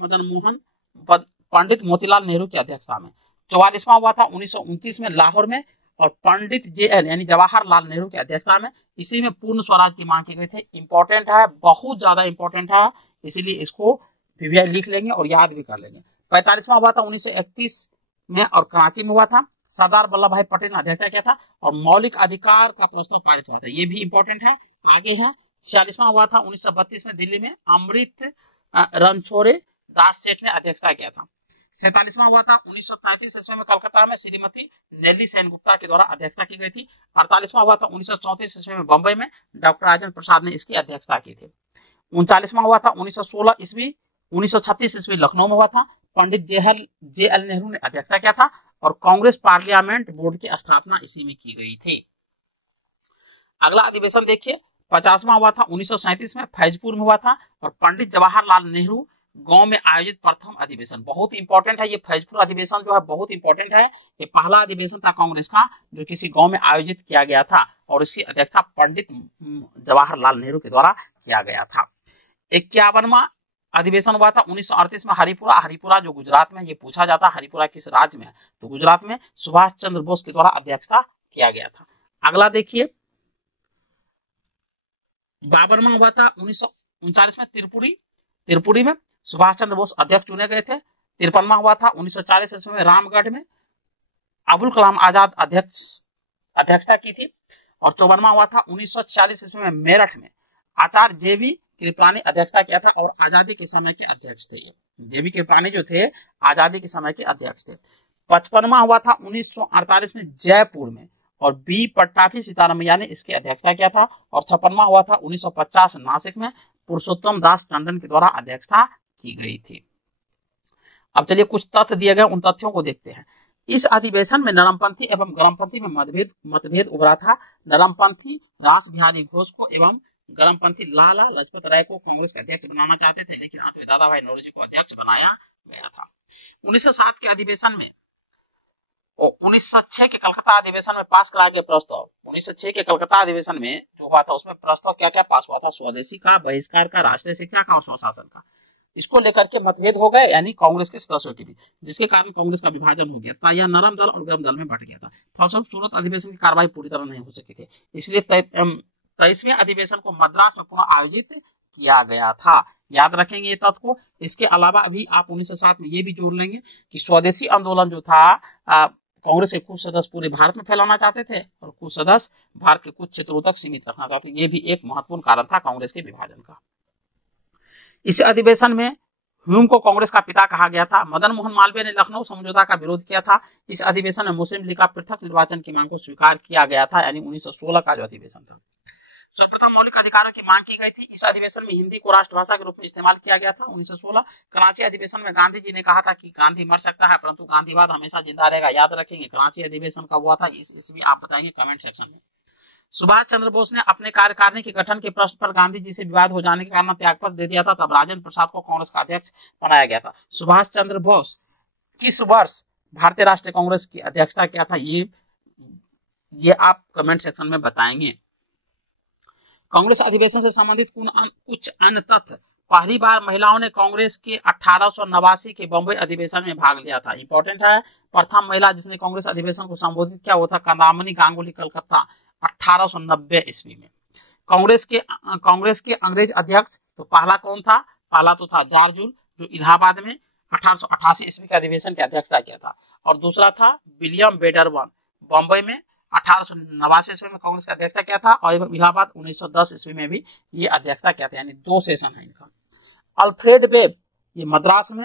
मोतीलाल नेहरू की अध्यक्षता में। 44वां हुआ था 1929 में लाहौर में, और पंडित JL यानी जवाहरलाल नेहरू की अध्यक्षता में। इसी में पूर्ण स्वराज की मांग की गई थी। इंपॉर्टेंट है, बहुत ज्यादा इंपॉर्टेंट है, इसीलिए इसको PVI लिख लेंगे और याद भी कर लेंगे। 45वां हुआ था 1931 में और कराची में हुआ था, सरदार वल्लभ भाई पटेल ने अध्यक्षता किया था, और मौलिक अधिकार का प्रस्ताव पारित हुआ था, ये भी इंपॉर्टेंट है। आगे है 46वां हुआ था 1932 में दिल्ली में, अमृत रणछोड़े दास सेठ ने अध्यक्षता किया था। 47वां हुआ था 1933 ईस्वी में कलकत्ता में, श्रीमती नेली सेनगुप्ता के द्वारा अध्यक्षता की गई थी। 48वां हुआ था 1934 ईस्वी में बंबई में, डॉक्टर राजेंद्र प्रसाद ने इसकी अध्यक्षता की थी। 39वां हुआ था 1936 ईस्वी लखनऊ में हुआ था, पंडित JL नेहरू ने अध्यक्षता किया था, और कांग्रेस पार्लियामेंट बोर्ड की स्थापना इसी में की गई थी। अगला अधिवेशन देखिए, 50वां हुआ था 1937 में फैजपुर में हुआ था, और पंडित जवाहरलाल नेहरू गांव में आयोजित प्रथम अधिवेशन। बहुत इंपॉर्टेंट है ये फैजपुर अधिवेशन जो है, बहुत इंपॉर्टेंट है। ये पहला अधिवेशन था कांग्रेस का जो किसी गांव में आयोजित किया गया था, और इसकी अध्यक्षता पंडित जवाहरलाल नेहरू के द्वारा किया गया था। 51वां अधिवेशन हुआ था 1938 में हरिपुरा जो गुजरात में, ये पूछा जाता है हरिपुरा किस राज्य में है, तो गुजरात में, सुभाष चंद्र बोस के द्वारा अध्यक्षता किया गया था। अगला देखिए, 52वां हुआ था 1939 में त्रिपुरी में, सुभाष चंद्र बोस अध्यक्ष चुने गए थे। 53वां हुआ था 1940 ईस्वी में रामगढ़ में, अबुल कलाम आजाद अध्यक्षता की थी। और 54वां हुआ था 1946 ईस्वी में मेरठ में, आचार्य JV कृपलानी अध्यक्षता किया था, और आजादी के समय के अध्यक्ष थे। JV कृपलानी जो थे आजादी के समय के अध्यक्ष थे। 55वां हुआ था 1948 में जयपुर में, और B पट्टाभी सीतारामैया ने इसकी अध्यक्षता किया था। और 56वां हुआ था 1950 नासिक में, पुरुषोत्तम दास टंडन के द्वारा अध्यक्षता की गई थी। अब चलिए कुछ तथ्य दिए गए, उन तथ्यों को देखते हैं। इस अधिवेशन में नरमपंथी एवं गरमपंथी में मतभेद उभरा था। नरमपंथी रास बिहारी घोष को एवं गरमपंथी लाला लाजपत राय को कांग्रेस के अध्यक्ष बनाना चाहते थे, लेकिन अंत में दादा भाई नौरोजी को अध्यक्ष बनाया गया था। 1907 के अधिवेशन में, 1906 के कलकत्ता अधिवेशन में पास कराया गया प्रस्ताव, 1906 के कलकत्ता अधिवेशन में जो हुआ था उसमें प्रस्ताव क्या क्या पास हुआ था, स्वदेशी का, बहिष्कार का, राष्ट्रीय शिक्षा का और स्वशासन का। इसको लेकर के मतभेद हो गए, यानी कांग्रेस के सदस्यों के बीच, जिसके कारण कांग्रेस का विभाजन हो गया था। यह नरम दल और गर्म दल में बंट गया था। फलस्वरूप सूरत अधिवेशन की कार्रवाई पूरी तरह नहीं हो सकी थी, इसलिए 23वें अधिवेशन को मद्रास में पुनः आयोजित किया गया था। याद रखेंगे ये तथ्य को। इसके अलावा अभी आप 1907 में ये भी जोड़ लेंगे कि स्वदेशी आंदोलन जो था कांग्रेस के कुछ सदस्य पूरे भारत में फैलाना चाहते थे और कुछ सदस्य भारत के कुछ क्षेत्रों तक सीमित रखना चाहते थे। ये भी एक महत्वपूर्ण कारण था कांग्रेस के विभाजन का। इस अधिवेशन में ह्यूम को कांग्रेस का पिता कहा गया था। मदन मोहन मालवीय ने लखनऊ समझौता का विरोध किया था। इस अधिवेशन में मुस्लिम लीग का पृथक निर्वाचन की मांग को स्वीकार किया गया था, यानी 1916 का जो अधिवेशन था। सर्वप्रथम मौलिक अधिकारों की मांग की गई थी। इस अधिवेशन में हिंदी को राष्ट्रभाषा के रूप में इस्तेमाल किया गया था। 1916 कराची अधिवेशन में गांधी जी ने कहा था कि गांधी मर सकता है परंतु गांधीवाद हमेशा जिंदा रहेगा। याद रखेंगे कराची अधिवेशन कब हुआ था, इसलिए आप बताएंगे कमेंट सेक्शन में। सुभाष चंद्र बोस ने अपने कार्यकारिणी के गठन के प्रश्न पर गांधी जी से विवाद हो जाने के कारण त्यागपत्र दे दिया था। तब राजेंद्र प्रसाद को कांग्रेस का अध्यक्ष बनाया गया था। सुभाष चंद्र बोस किस वर्ष भारतीय राष्ट्रीय कांग्रेस की अध्यक्षता किया था, ये आप कमेंट सेक्शन में बताएंगे। कांग्रेस अधिवेशन से संबंधित कुछ अन्य तथ्य। पहली बार महिलाओं ने कांग्रेस के 1889 के बंबई अधिवेशन में भाग लिया था। इंपॉर्टेंट है। प्रथम महिला जिसने कांग्रेस अधिवेशन को संबोधित किया वो था कदामिनी गांगुली, कलकत्ता, 1890 ईस्वी में। कांग्रेस के अंग्रेज अध्यक्ष तो पहला कौन था? पहला तो था जॉर्ज, जो इलाहाबाद में 1888 ईस्वी के अधिवेशन की अध्यक्षता किया था, और दूसरा था विलियम वेडरबर्न, बंबई में 1889 ईस्वी में कांग्रेस का अध्यक्षता किया था, और इलाहाबाद 1910 ईस्वी में भी ये अध्यक्षता किया था, यानी 2 सेशन है इनका। अल्फ्रेड वेब ये मद्रास में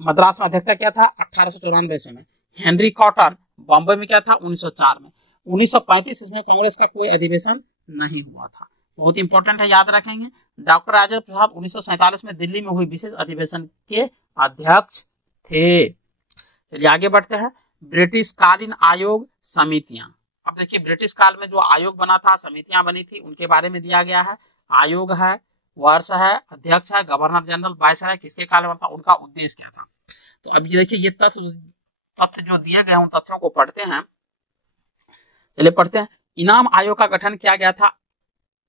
अध्यक्षता किया था 1894 ईस्वी में। हेनरी कॉटन बंबई में क्या था 1904 में। 1935 ईस्वी में कांग्रेस का कोई अधिवेशन नहीं हुआ था। बहुत इंपॉर्टेंट है, याद रखेंगे। डॉक्टर राजेंद्र प्रसाद 1947 में दिल्ली में हुई विशेष अधिवेशन के अध्यक्ष थे। चलिए आगे बढ़ते हैं। ब्रिटिश कालीन आयोग समितियां। अब देखिए ब्रिटिश काल में जो आयोग बना था, समितियां बनी थी, उनके बारे में दिया गया है। आयोग है, वर्ष है, अध्यक्ष है, गवर्नर जनरल, वायसराय किसके काल में था, उनका उद्देश्य क्या था। तो अब ये देखिए ये तथ्य जो दिए गए उन तथ्यों को पढ़ते हैं। चलिए पढ़ते हैं। इनाम आयोग का गठन किया गया था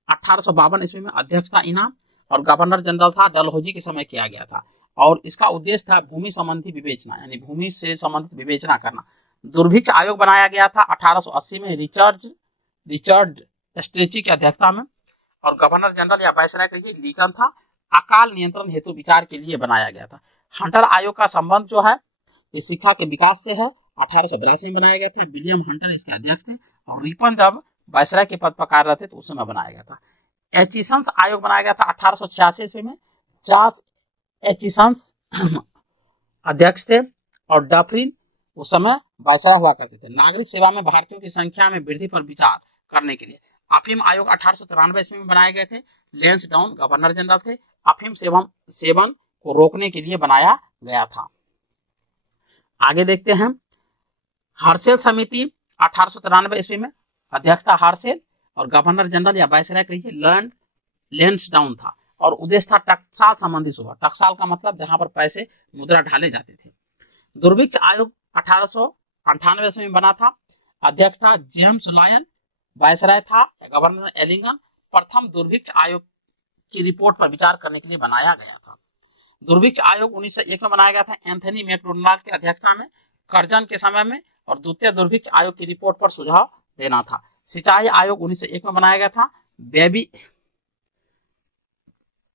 1852 ईस्वी में। अध्यक्ष था इनाम और गवर्नर जनरल था डलहौजी के समय किया गया था, और इसका उद्देश्य था भूमि संबंधी विवेचना, यानी भूमि से संबंधित विवेचना करना। दुर्भिक्ष आयोग बनाया गया था 1880 में रिचर्ड स्ट्रेची की अध्यक्षता में, और गवर्नर जनरल या वायसराय के लिए लिंकन था। अकाल नियंत्रण हेतु विचार के लिए बनाया गया था। हंटर आयोग का संबंध जो है ये शिक्षा के विकास से है। 1882 में बनाया गया था। विलियम हंटर इसके अध्यक्ष थे, और रिपन जब वायसराय के पद पर कार्यरत थे तो उस समय बनाया गया था। एचिसंस आयोग बनाया गया था 1886 ईस्वी में। चार्ल्स एचिसंस अध्यक्ष थे, और डफरिन उस समय वायसराय हुआ करते थे। नागरिक सेवा में भारतीयों की संख्या में वृद्धि पर विचार करने के लिए अफीम आयोग 1893 ईस्वी में बनाए गए थे। लेंसडाउन गवर्नर जनरल थे। अफीम सेवन को रोकने के लिए बनाया गया था। आगे देखते हैं। हर्सेल समिति 1893 ईस्वी में, अध्यक्ष था हर्सेल, और गवर्नर जनरल या वायसराय के लिए लेंसडाउन था, और उद्देश्य था टकसाल संबंधी सुधार। टकसाल का मतलब जहां पर पैसे मुद्रा ढाले जाते थे। दुर्भिक्ष आयोग 1898 ईस्वी में बना था। अध्यक्ष था जेम्स लायन, वायसराय था गवर्नर एलिंगन। प्रथम दुर्भिक्ष आयोग की रिपोर्ट पर विचार करने के लिए बनाया गया था। दुर्भिक्ष आयोग 1901 में बनाया गया था एंथनी मैकडोनाल्ड की अध्यक्षता में, कर्जन के समय में, और द्वितीय दुर्भिक्ष आयोग की रिपोर्ट पर सुझाव देना था। सिंचाई आयोग 1901 में बनाया गया था।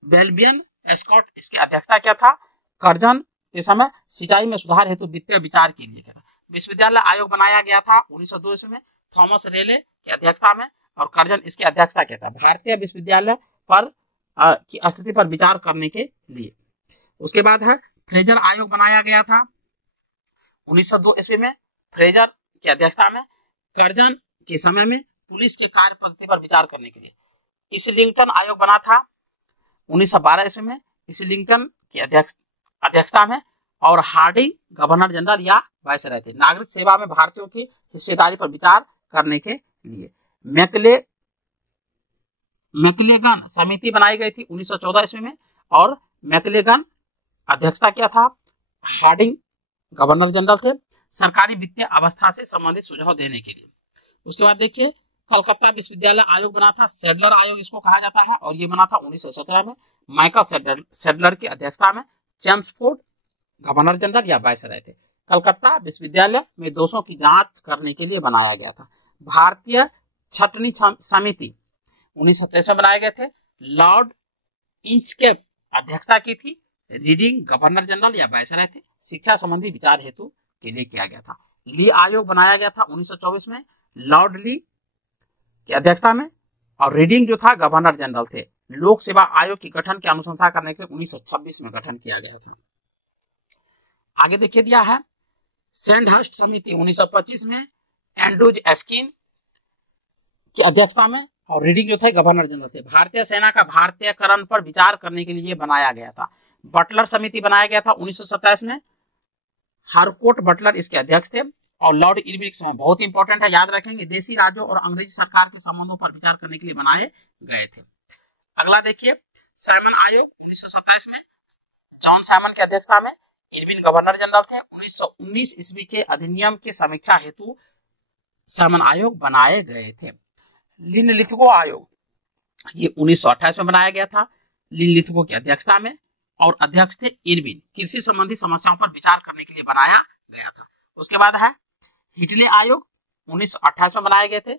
बेल्बियन स्कॉट इसकी अध्यक्षता किया था। कर्जन के समय सिंचाई में सुधार हेतु वित्तीय विचार के लिए किया था। विश्वविद्यालय आयोग बनाया गया था 1902 ईस्वी में, थॉमस रेले की अध्यक्षता में, और कर्जन इसकी अध्यक्षता किया था भारतीय विश्वविद्यालय पर की स्थिति पर विचार करने के लिए। उसके बाद है फ्रेजर आयोग बनाया गया था 1902 ईस्वी में, फ्रेजर की अध्यक्षता में, कर्जन के समय में पुलिस के कार्य पद्धति पर विचार करने के लिए। इस्लिंगटन आयोग बना था 1912 ईस्वी में, इस्लिंगटन की अध्यक्षता में, और हार्डिंग गवर्नर जनरल या वायसराय थे। नागरिक सेवा में भारतीयों की हिस्सेदारी पर विचार करने के लिए। मैकलेगन समिति बनाई गई थी 1914 ईस्वी में, और मैकलेगन अध्यक्षता किया था। हार्डिंग गवर्नर जनरल थे, सरकारी वित्तीय अवस्था से संबंधित सुझाव देने के लिए। उसके बाद देखिए कलकत्ता विश्वविद्यालय आयोग बना था, सेडलर आयोग इसको कहा जाता है, और ये बना था 1917 में। माइकल सेडलर की अध्यक्षता में। चेम्सफोर्ड गवर्नर जनरल या वायसराय थे। कलकत्ता विश्वविद्यालय में दोषों की जांच करने के लिए बनाया गया था। भारतीय छटनी समिति 1927 में बनाए गए थे। लॉर्ड इंचकेप अध्यक्षता की थी। रीडिंग गवर्नर जनरल या वायसराय थे। शिक्षा संबंधी विचार हेतु के लिए किया गया था। ली आयोग बनाया गया था 1924 में, लॉर्ड ली की अध्यक्षता में, और रीडिंग जो था गवर्नर जनरल थे। लोक सेवा आयोग की गठन की अनुशंसा करने के लिए 1926 में गठन किया गया था। आगे देखिए दिया है सैंडहर्स्ट समिति 1925 में, एंड्रूज एस्किन की अध्यक्षता में, और रीडिंग जो थे गवर्नर जनरल थे। भारतीय सेना का भारतीयकरण पर विचार करने के लिए बनाया गया था। बटलर समिति बनाया गया था 1927 में। हारकोट बटलर इसके अध्यक्ष थे। और लॉर्ड इरविन समय बहुत इंपॉर्टेंट है, याद रखेंगे, देशी राज्यों और अंग्रेजी सरकार के संबंधों पर विचार करने के लिए बनाए गए थे। अगला देखिए, साइमन आयोग 1927 में जॉन साइमन की अध्यक्षता में, इरविन गवर्नर जनरल थे। 1919 ईस्वी के अधिनियम की समीक्षा हेतु साइमन आयोग बनाए गए थे। लिनलिथगो आयोग ये 1928 में बनाया गया था, लिनलिथगो की अध्यक्षता में, और अध्यक्ष थे इरविन। कृषि संबंधी समस्याओं पर विचार करने के लिए बनाया गया था। उसके बाद है हिटले आयोग 1928 में बनाए गए थे,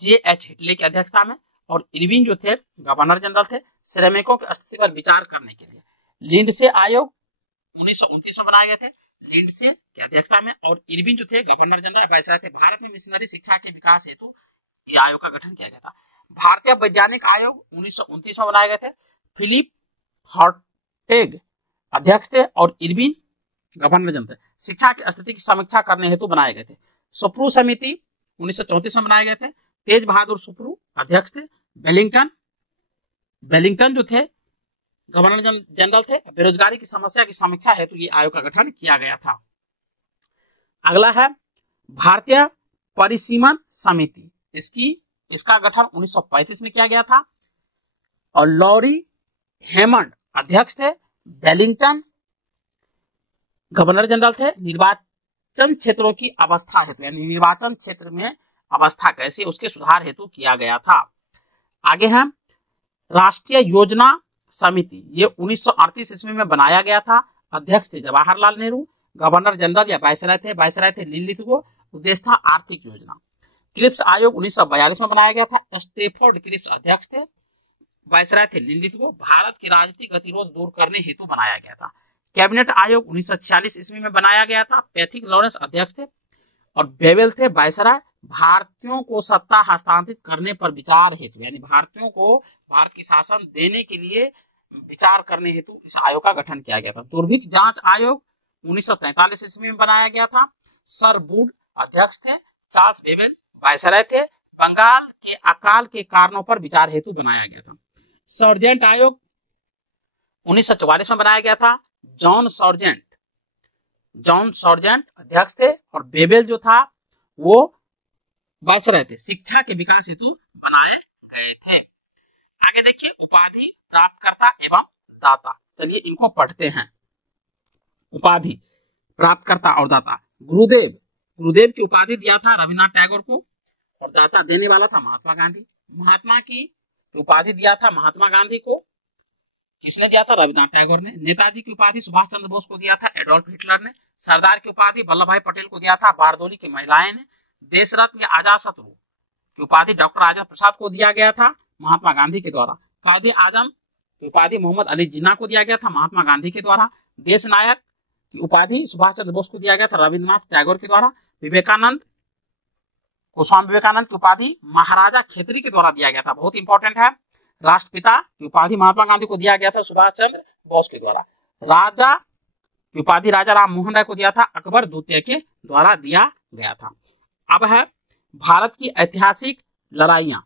जे.एच. हिटले की अध्यक्षता में, और इरविन जो थे गवर्नर जनरल थे, श्रमिकों की स्थिति पर विचार करने के लिए। लिंडसे आयोग 1929 में बनाए गए थे, लिंडसे की अध्यक्षता में, और इरविन जो थे गवर्नर जनरल वायसराय थे। भारत में मिशनरी शिक्षा के विकास हेतु ये आयोग का गठन किया गया था। भारतीय वैज्ञानिक आयोग 1929 में बनाए गए थे, फिलिप हॉर्टेग अध्यक्ष थे, और इरविन गवर्नर जनरल थे। शिक्षा की स्थिति की समीक्षा करने हेतु बनाए गए थे। सुप्रू समिति 1934 में बनाए गए थे, तेज बहादुर सुप्रू अध्यक्ष थे। वेलिंगटन जो थे गवर्नर जनरल थे। बेरोजगारी की समस्या की समीक्षा हेतु ये आयोग का गठन किया गया था। अगला है भारतीय परिसीमन समिति, इसका गठन 1935 में किया गया था, और लॉरी हेमंड अध्यक्ष थे। वेलिंगटन गवर्नर जनरल थे। निर्वाचन क्षेत्रों की अवस्था हेतु, यानी निर्वाचन क्षेत्र में अवस्था कैसी, उसके सुधार हेतु किया गया था। आगे है राष्ट्रीय योजना समिति, ये 1938 ईस्वी में बनाया गया था। अध्यक्ष थे जवाहरलाल नेहरू। गवर्नर जनरल या वायसराय थे लिनलिथगो। उद्देश्य था आर्थिक योजना। क्रिप्स आयोग 1942 में बनाया गया था। स्टेफोर्ड क्रिप्स अध्यक्ष थे। वायसराय थे लिनलिथगो। भारत की राजनीतिक गतिरोध दूर करने हेतु बनाया गया था। कैबिनेट आयोग 1946 ईस्वी में बनाया गया था। पैथिक लॉरेंस अध्यक्ष थे, और बेवेल थे वायसराय। भारतीयों को सत्ता हस्तांतरित करने पर विचार हेतु, यानी भारतीयों को भारत की शासन देने के लिए विचार करने हेतु इस आयोग का गठन किया गया था। दुर्भिक्ष जांच आयोग 1943 ईस्वी में बनाया गया था। सर वुड अध्यक्ष थे। चार्ल्स बेवेल वायसराय थे। बंगाल के अकाल के कारणों पर विचार हेतु बनाया गया था। सर्जेंट आयोग 1944 में बनाया गया था। जॉन सर्जेंट अध्यक्ष थे, और बेवेल जो था वो वायसराय थे। शिक्षा के विकास हेतु बनाए गए थे। आगे देखिए उपाधि प्राप्तकर्ता एवं दाता, चलिए इनको पढ़ते हैं। उपाधि प्राप्तकर्ता और दाता। गुरुदेव की उपाधि दिया था रविन्द्रनाथ टैगोर को, और दाता देने वाला था महात्मा गांधी। महात्मा की उपाधि दिया था महात्मा गांधी को, किसने दिया था? रविन्द्रनाथ टैगोर ने। नेताजी की उपाधि सुभाष चंद्र बोस को दिया था एडोल्फ हिटलर ने। सरदार की उपाधि वल्लभ भाई पटेल को दिया था बारदोली की महिलाएं ने। देश रत्न या आजाद शत्रु की उपाधि डॉक्टर राजेंद्र प्रसाद को दिया गया था महात्मा गांधी के द्वारा। कायदे आजम की उपाधि मोहम्मद अली जिन्ना को दिया गया था महात्मा गांधी के द्वारा। देश नायक की उपाधि सुभाष चंद्र बोस को दिया गया था रविन्द्रनाथ टैगोर के द्वारा। स्वामी विवेकानंद की उपाधि महाराजा खेतरी के द्वारा दिया गया था, बहुत इंपॉर्टेंट है। राष्ट्रपिता की उपाधि महात्मा गांधी को दिया गया था सुभाष चंद्र बोस के द्वारा। राजा की उपाधि राजा राम मोहन राय को दिया था अकबर द्वितीय के द्वारा दिया गया था। अब है भारत की ऐतिहासिक लड़ाइयां,